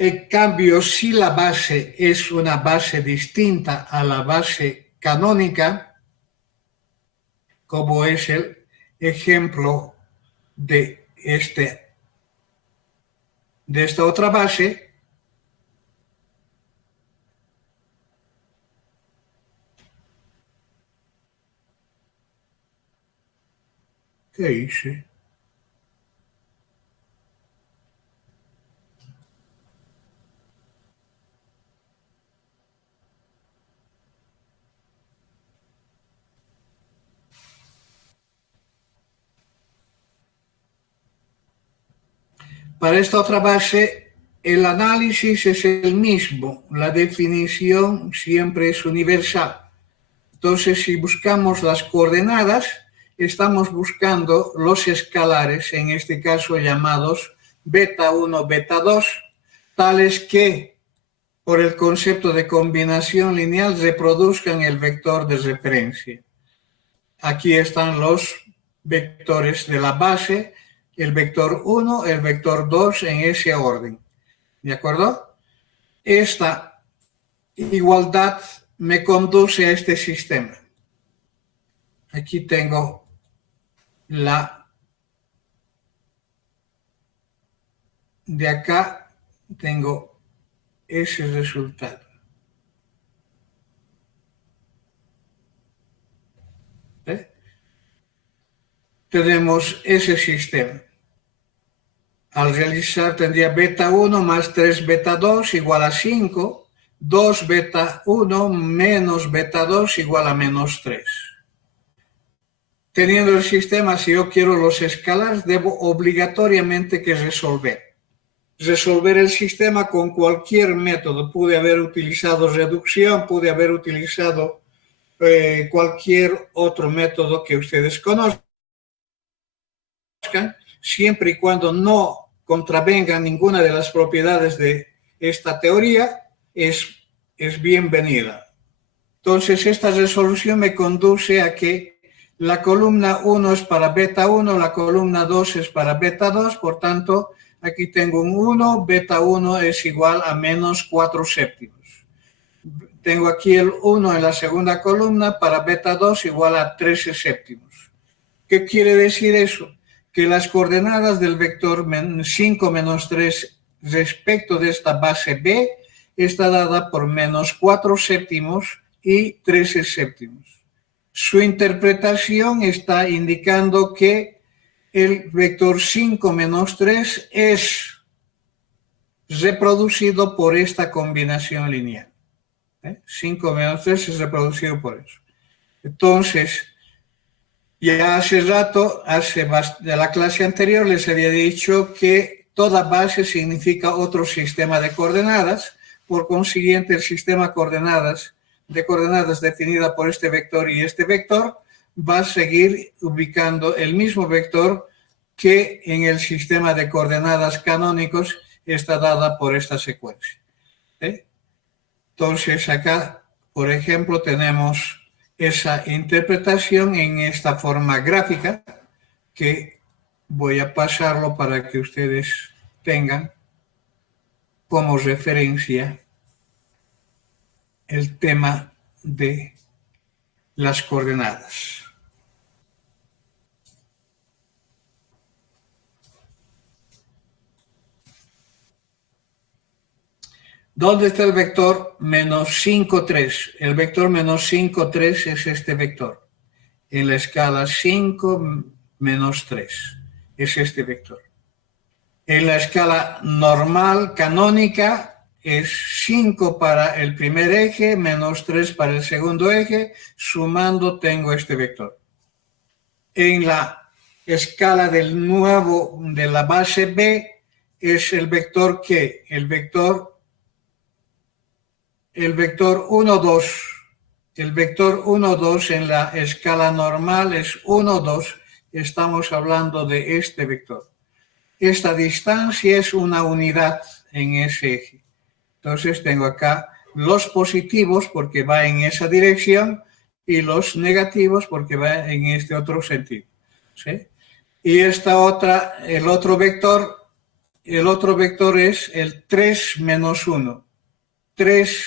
En cambio, si la base es una base distinta a la base canónica, como es el ejemplo de esta otra base, ¿qué hice? Para esta otra base, el análisis es el mismo, la definición siempre es universal. Entonces, si buscamos las coordenadas, estamos buscando los escalares, en este caso llamados beta 1, beta 2, tales que, por el concepto de combinación lineal, reproduzcan el vector de referencia. Aquí están los vectores de la base, el vector 1, el vector 2 en ese orden. ¿De acuerdo? Esta igualdad me conduce a este sistema. Aquí tengo de acá tengo ese resultado. ¿Eh? Tenemos ese sistema. Al realizar tendría beta 1 más 3 beta 2 igual a 5, 2 beta 1 menos beta 2 igual a menos 3. Teniendo el sistema, si yo quiero los escalares, debo obligatoriamente que resolver el sistema con cualquier método. Pude haber utilizado reducción, pude haber utilizado cualquier otro método que ustedes conozcan, siempre y cuando no contravenga ninguna de las propiedades de esta teoría, es bienvenida. Entonces, esta resolución me conduce a que la columna 1 es para beta 1, la columna 2 es para beta 2, por tanto, aquí tengo un 1, beta 1 es igual a menos 4 séptimos. Tengo aquí el 1 en la segunda columna, para beta 2 igual a 13 séptimos. ¿Qué quiere decir eso? Que las coordenadas del vector 5 menos 3 respecto de esta base B está dada por menos 4 séptimos y 13 séptimos. Su interpretación está indicando que el vector 5 menos 3 es reproducido por esta combinación lineal. 5 menos 3 es reproducido por eso. Entonces, ya hace rato, de la clase anterior, les había dicho que toda base significa otro sistema de coordenadas. Por consiguiente, el sistema de coordenadas definida por este vector y este vector va a seguir ubicando el mismo vector que en el sistema de coordenadas canónicos está dada por esta secuencia. Entonces, acá, por ejemplo, tenemos esa interpretación en esta forma gráfica que voy a pasarlo para que ustedes tengan como referencia el tema de las coordenadas. ¿Dónde está el vector menos 5, 3? El vector menos 5, 3 es este vector. En la escala 5 menos 3 es este vector. En la escala normal canónica es 5 para el primer eje menos 3 para el segundo eje. Sumando tengo este vector. En la escala del nuevo de la base B es el vector que el vector 1, 2. El vector 1, 2 en la escala normal es 1, 2. Estamos hablando de este vector. Esta distancia es una unidad en ese eje. Entonces tengo acá los positivos porque va en esa dirección y los negativos porque va en este otro sentido. ¿Sí? Y el otro vector es el 3 menos 1. 3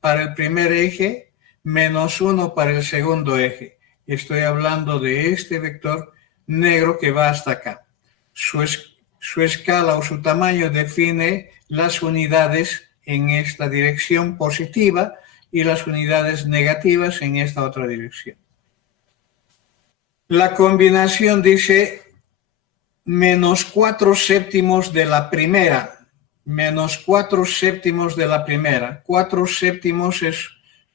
para el primer eje menos 1 para el segundo eje. Estoy hablando de este vector negro que va hasta acá. Su escala o su tamaño define las unidades en esta dirección positiva y las unidades negativas en esta otra dirección. La combinación dice menos 4 séptimos de la primera. Menos 4 séptimos de la primera. 4 séptimos es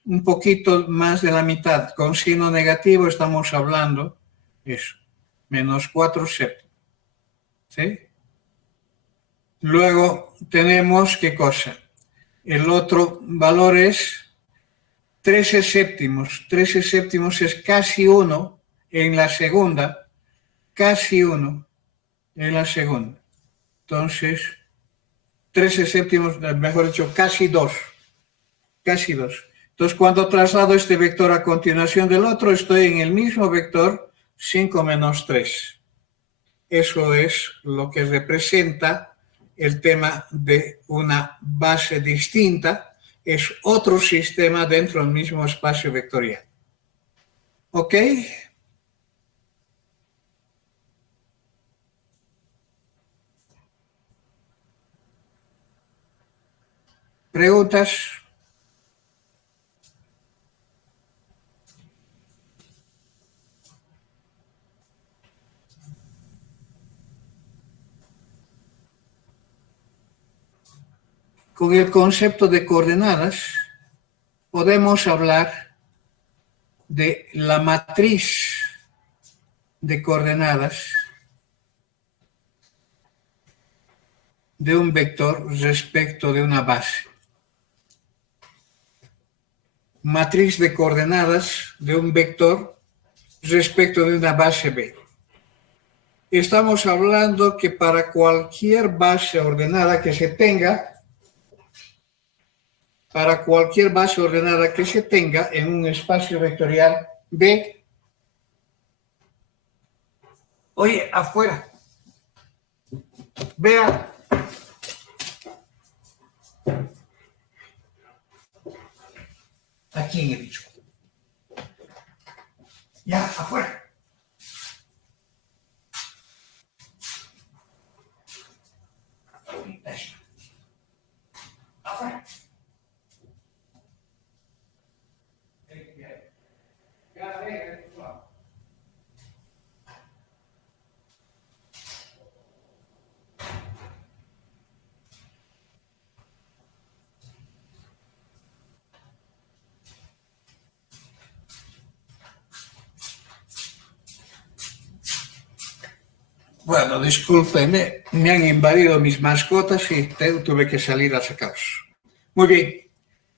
un poquito más de la mitad. Con signo negativo estamos hablando eso. Menos 4 séptimos. ¿Sí? Luego tenemos, ¿qué cosa? El otro valor es 13 séptimos. 13 séptimos es casi 1 en la segunda. Casi 1 en la segunda. Entonces, 13 séptimos, mejor dicho, casi 2. Casi 2. Entonces, cuando traslado este vector a continuación del otro, estoy en el mismo vector 5 menos 3. Eso es lo que representa el tema de una base distinta. Es otro sistema dentro del mismo espacio vectorial. ¿Ok? ¿Preguntas? Con el concepto de coordenadas podemos hablar de la matriz de coordenadas de un vector respecto de una base. Matriz de coordenadas de un vector respecto de una base B. Estamos hablando que para cualquier base ordenada que se tenga, en un espacio vectorial B, oye, afuera, vea, ¿a quién he dicho? Ya, afuera. Afuera. Bueno, discúlpenme, me han invadido mis mascotas y tuve que salir a sacarlos. Muy bien.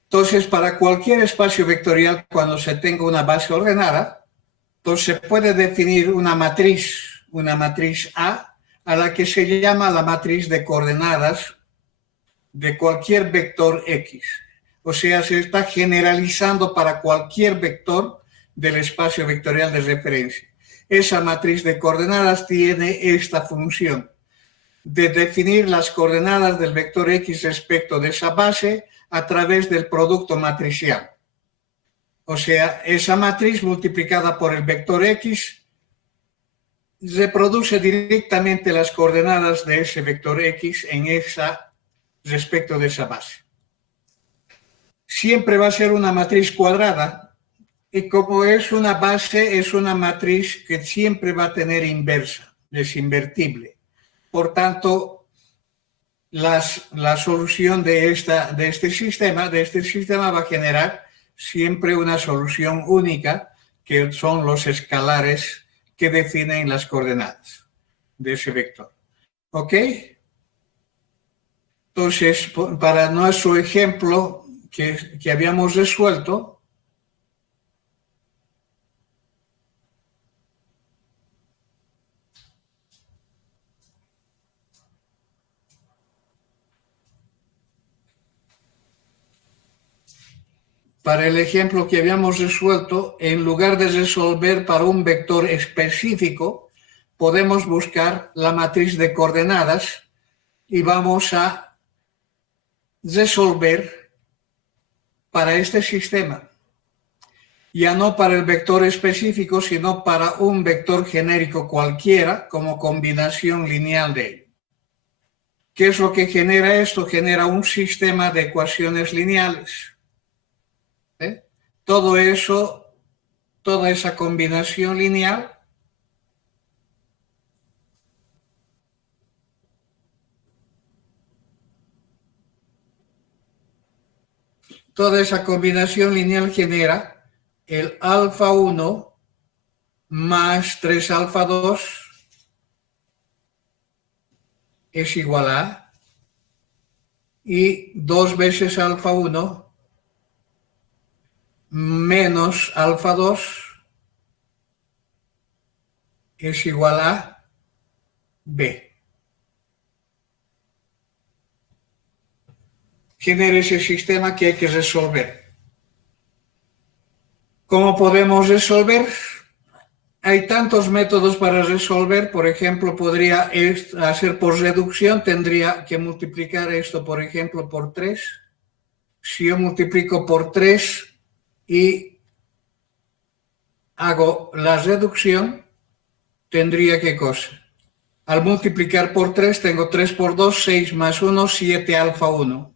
Entonces, para cualquier espacio vectorial, cuando se tenga una base ordenada, entonces se puede definir una matriz A, a la que se llama la matriz de coordenadas de cualquier vector X. O sea, se está generalizando para cualquier vector del espacio vectorial de referencia. Esa matriz de coordenadas tiene esta función de definir las coordenadas del vector X respecto de esa base a través del producto matricial. O sea, esa matriz multiplicada por el vector X reproduce directamente las coordenadas de ese vector X respecto de esa base. Siempre va a ser una matriz cuadrada y como es una base, es una matriz que siempre va a tener inversa, es invertible. Por tanto, la solución de este sistema va a generar siempre una solución única, que son los escalares que definen las coordenadas de ese vector. ¿Ok? Entonces, para nuestro ejemplo que habíamos resuelto, en lugar de resolver para un vector específico, podemos buscar la matriz de coordenadas y vamos a resolver para este sistema. Ya no para el vector específico, sino para un vector genérico cualquiera como combinación lineal de ellos. ¿Qué es lo que genera esto? Genera un sistema de ecuaciones lineales. Todo eso, toda esa combinación lineal genera el alfa 1 más 3 alfa 2 es igual a, y 2 veces alfa 1 menos alfa 2 es igual a B. Genera ese sistema que hay que resolver. ¿Cómo podemos resolver? Hay tantos métodos para resolver. Por ejemplo, podría hacer por reducción. Tendría que multiplicar esto, por ejemplo, por 3. Si yo multiplico por 3 y hago la reducción, tendría ¿qué cosa? Al multiplicar por 3, tengo 3 por 2, 6 más 1, 7 alfa 1.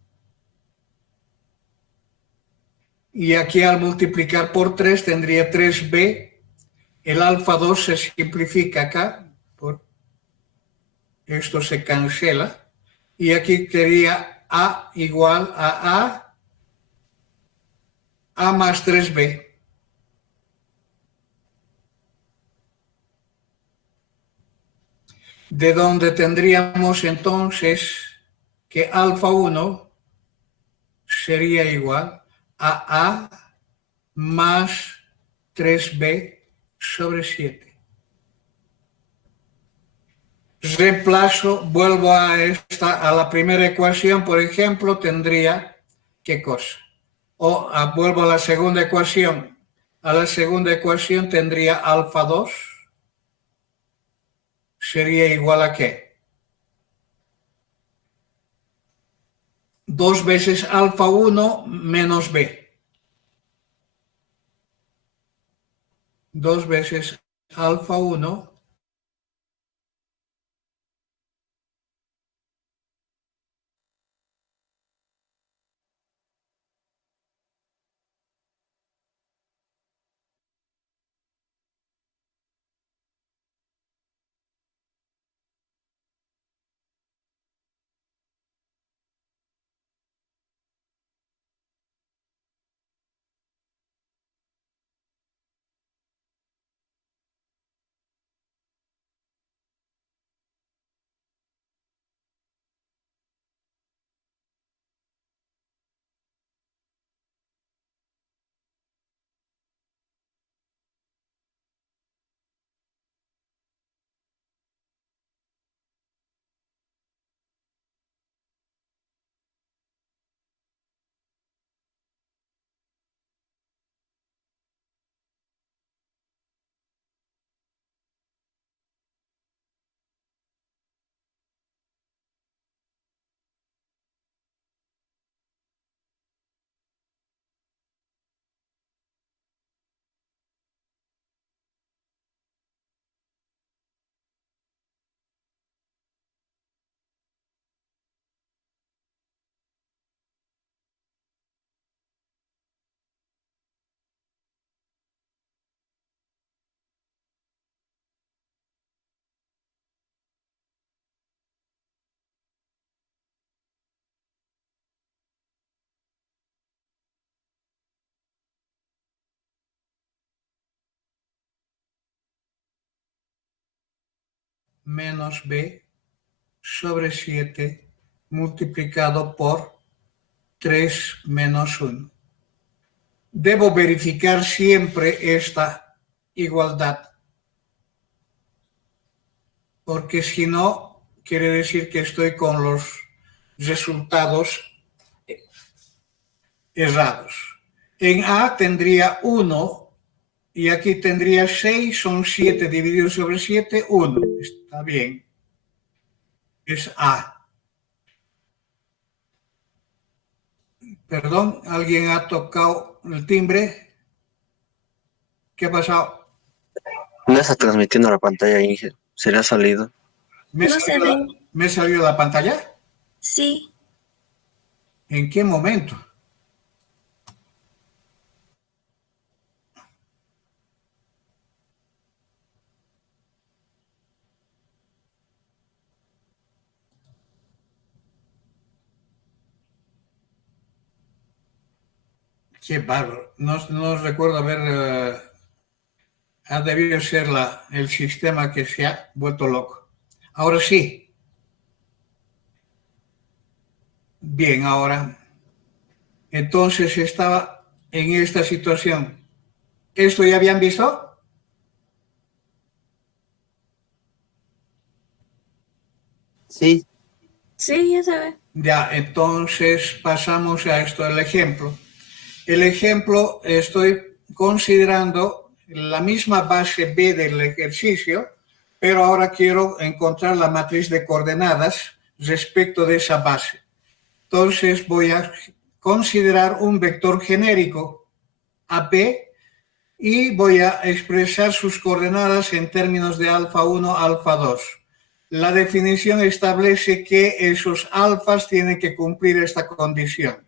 Y aquí al multiplicar por 3 tendría 3b. El alfa 2 se simplifica acá. Esto se cancela. Y aquí sería a igual a más 3b. De donde tendríamos entonces que alfa 1 sería igual a más 3b sobre 7. Reemplazo, vuelvo a la primera ecuación, por ejemplo, tendría, ¿qué cosa? Vuelvo a la segunda ecuación. A la segunda ecuación tendría alfa 2. ¿Sería igual a qué? 2 veces alfa 1 menos b. 2 veces alfa 1 menos b sobre 7 multiplicado por 3 menos 1. Debo verificar siempre esta igualdad, porque si no, quiere decir que estoy con los resultados errados. En A tendría 1 y aquí tendría 6, son 7 dividido sobre 7, 1. Está bien. Es A. Perdón, ¿alguien ha tocado el timbre? ¿Qué ha pasado? No está transmitiendo la pantalla, Inge. ¿Se le ha salido? ¿Me No se ve. salió la pantalla? Sí. ¿En qué momento? Qué bárbaro. No recuerdo haber... ha debido ser el sistema que se ha vuelto loco. Ahora sí. Bien, ahora. Entonces estaba en esta situación. ¿Esto ya habían visto? Sí. Sí, ya se ve. Ya, entonces pasamos a esto, el ejemplo. El ejemplo, estoy considerando la misma base B del ejercicio, pero ahora quiero encontrar la matriz de coordenadas respecto de esa base. Entonces voy a considerar un vector genérico AP y voy a expresar sus coordenadas en términos de alfa 1, alfa 2. La definición establece que esos alfas tienen que cumplir esta condición.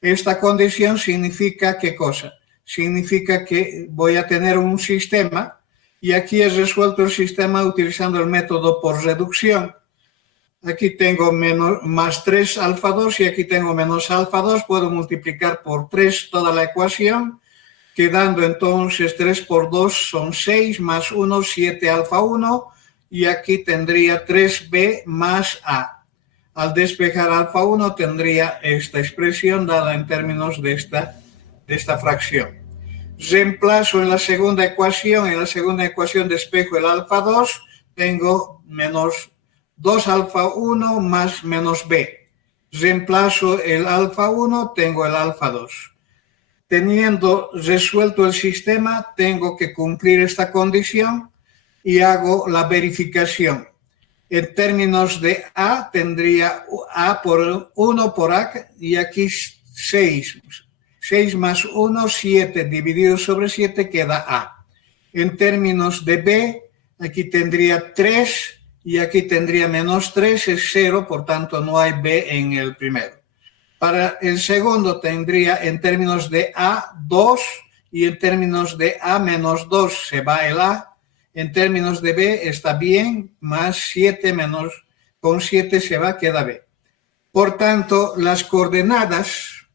Esta condición significa ¿qué cosa? Significa que voy a tener un sistema y aquí he resuelto el sistema utilizando el método por reducción. Aquí tengo más 3 alfa 2 y aquí tengo menos alfa 2. Puedo multiplicar por 3 toda la ecuación, quedando entonces 3 por 2 son 6, más 1, 7 alfa 1, y aquí tendría 3b más a. Al despejar alfa 1 tendría esta expresión dada en términos de esta fracción. Reemplazo en la segunda ecuación despejo el alfa 2, tengo menos 2 alfa 1 más menos b. Reemplazo el alfa 1, tengo el alfa 2. Teniendo resuelto el sistema, tengo que cumplir esta condición y hago la verificación. En términos de A, tendría A por 1 por A, y aquí 6. 6 más 1, 7, dividido sobre 7 queda A. En términos de B, aquí tendría 3 y aquí tendría menos 3, es 0, por tanto no hay B en el primero. Para el segundo tendría en términos de A 2 y en términos de A menos 2 se va el A. En términos de B está bien, más 7 menos, con 7 se va, queda B. Por tanto, las coordenadas,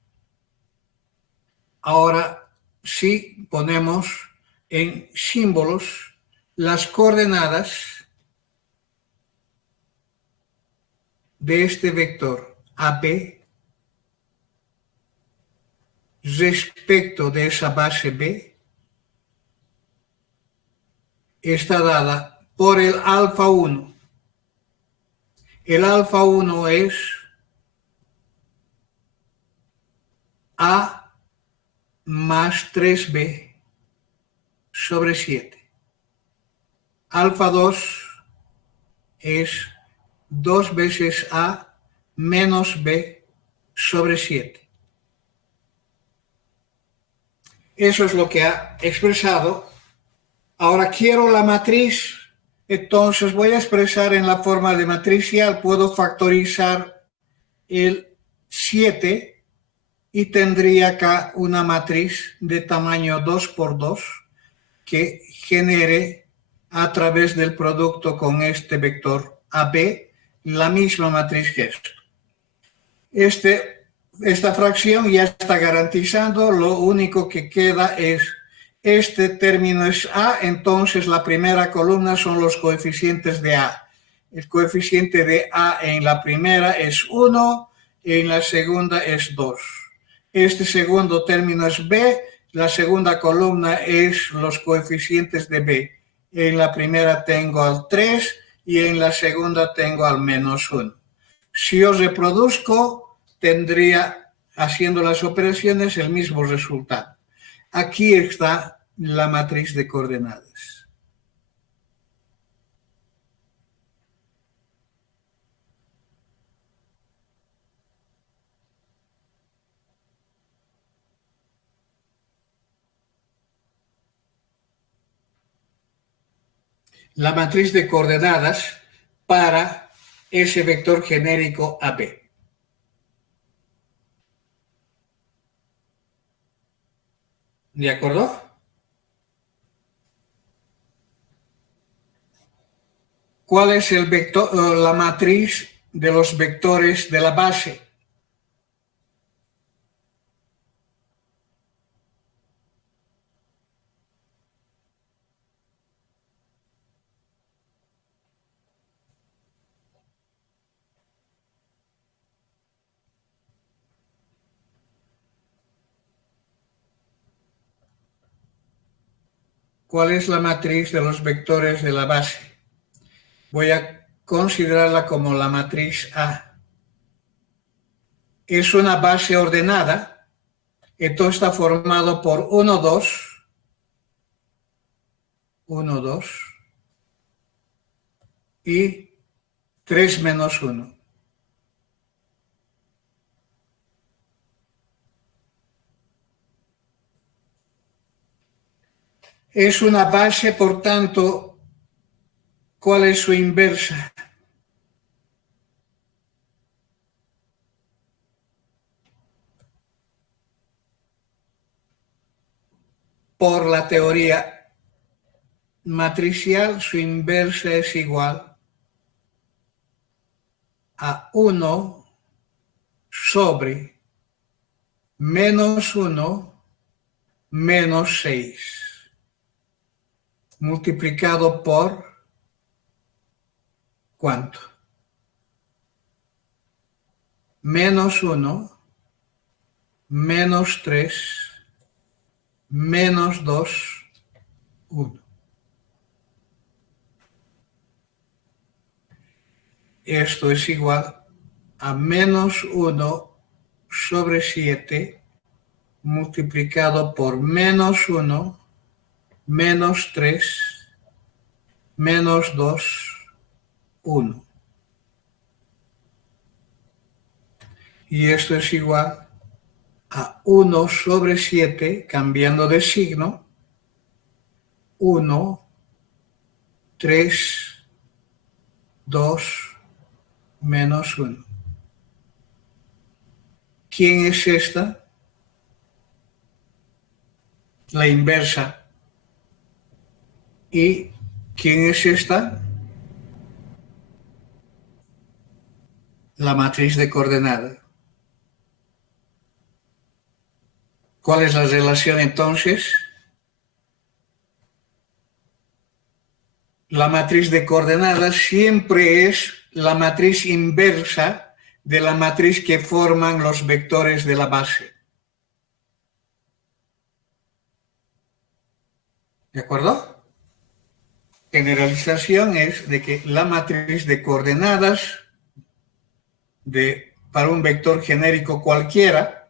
ahora sí ponemos en símbolos las coordenadas de este vector AB respecto de esa base B está dada por el alfa 1. El alfa 1 es A más 3B sobre 7. Alfa 2 es 2 veces A menos B sobre 7. Eso es lo que ha expresado. Ahora quiero la matriz, entonces voy a expresar en la forma de matricial. Puedo factorizar el 7 y tendría acá una matriz de tamaño 2 por 2 que genere a través del producto con este vector AB la misma matriz que esto. Esta fracción ya está garantizando, lo único que queda es este término es A, entonces la primera columna son los coeficientes de A. El coeficiente de A en la primera es 1, en la segunda es 2. Este segundo término es B, la segunda columna es los coeficientes de B. En la primera tengo al 3 y en la segunda tengo al menos 1. Si yo reproduzco, tendría, haciendo las operaciones, el mismo resultado. Aquí está la matriz de coordenadas. La matriz de coordenadas para ese vector genérico AB. ¿De acuerdo? ¿Cuál es el vector, la matriz de los vectores de la base? ¿Cuál es la matriz de los vectores de la base? Voy a considerarla como la matriz A. Es una base ordenada, entonces está formado por 1, 2, 1, 2 y 3 menos 1. Es una base, por tanto, ¿cuál es su inversa? por la teoría matricial, su inversa es igual a 1 sobre menos 1 menos 6 multiplicado por ¿cuánto? Menos 1 menos 3 menos 2, 1. Esto es igual a menos 1 sobre 7 multiplicado por menos 1 menos 3 menos 2, 1. Y esto es igual a 1 sobre 7, cambiando de signo, 1, 3, 2, menos 1. ¿Quién es esta? La inversa. ¿Y quién es esta? La matriz de coordenadas. ¿Cuál es la relación entonces? La matriz de coordenadas siempre es la matriz inversa de la matriz que forman los vectores de la base. ¿De acuerdo? Generalización es de que la matriz de coordenadas para un vector genérico cualquiera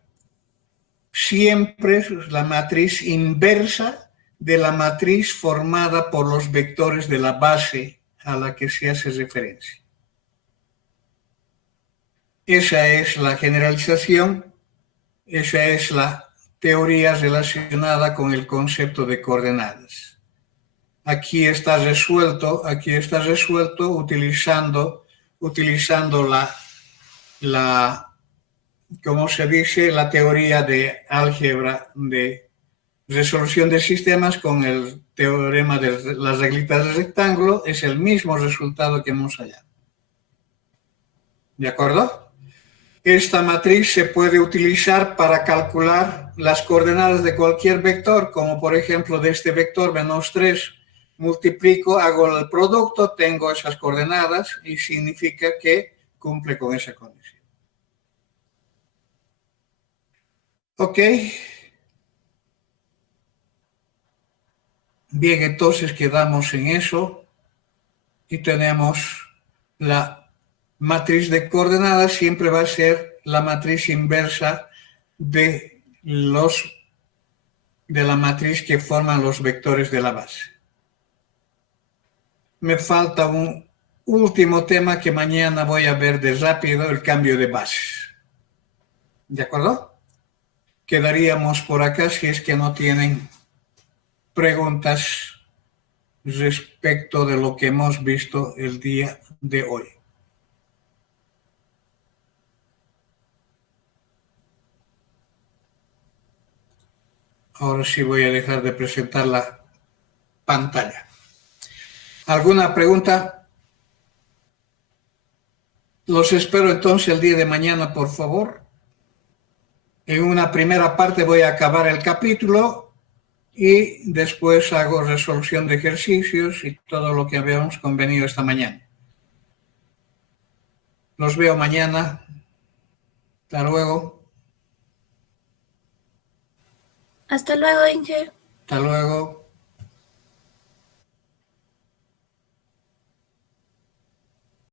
siempre es la matriz inversa de la matriz formada por los vectores de la base a la que se hace referencia. Esa es la generalización, esa es la teoría relacionada con el concepto de coordenadas. Aquí está resuelto utilizando ¿cómo se dice? La teoría de álgebra de resolución de sistemas con el teorema de las reglitas del rectángulo. Es el mismo resultado que hemos hallado. ¿De acuerdo? Esta matriz se puede utilizar para calcular las coordenadas de cualquier vector, como por ejemplo de este vector menos 3, multiplico, hago el producto, tengo esas coordenadas y significa que cumple con esa condición. Ok. Bien, entonces quedamos en eso y tenemos la matriz de coordenadas siempre va a ser la matriz inversa de la matriz que forman los vectores de la base. Me falta un último tema que mañana voy a ver de rápido, el cambio de bases. ¿De acuerdo? Quedaríamos por acá si es que no tienen preguntas respecto de lo que hemos visto el día de hoy. Ahora sí voy a dejar de presentar la pantalla. ¿Alguna pregunta? Los espero entonces el día de mañana, por favor. En una primera parte voy a acabar el capítulo y después hago resolución de ejercicios y todo lo que habíamos convenido esta mañana. Los veo mañana. Hasta luego. Hasta luego, Inge. Hasta luego.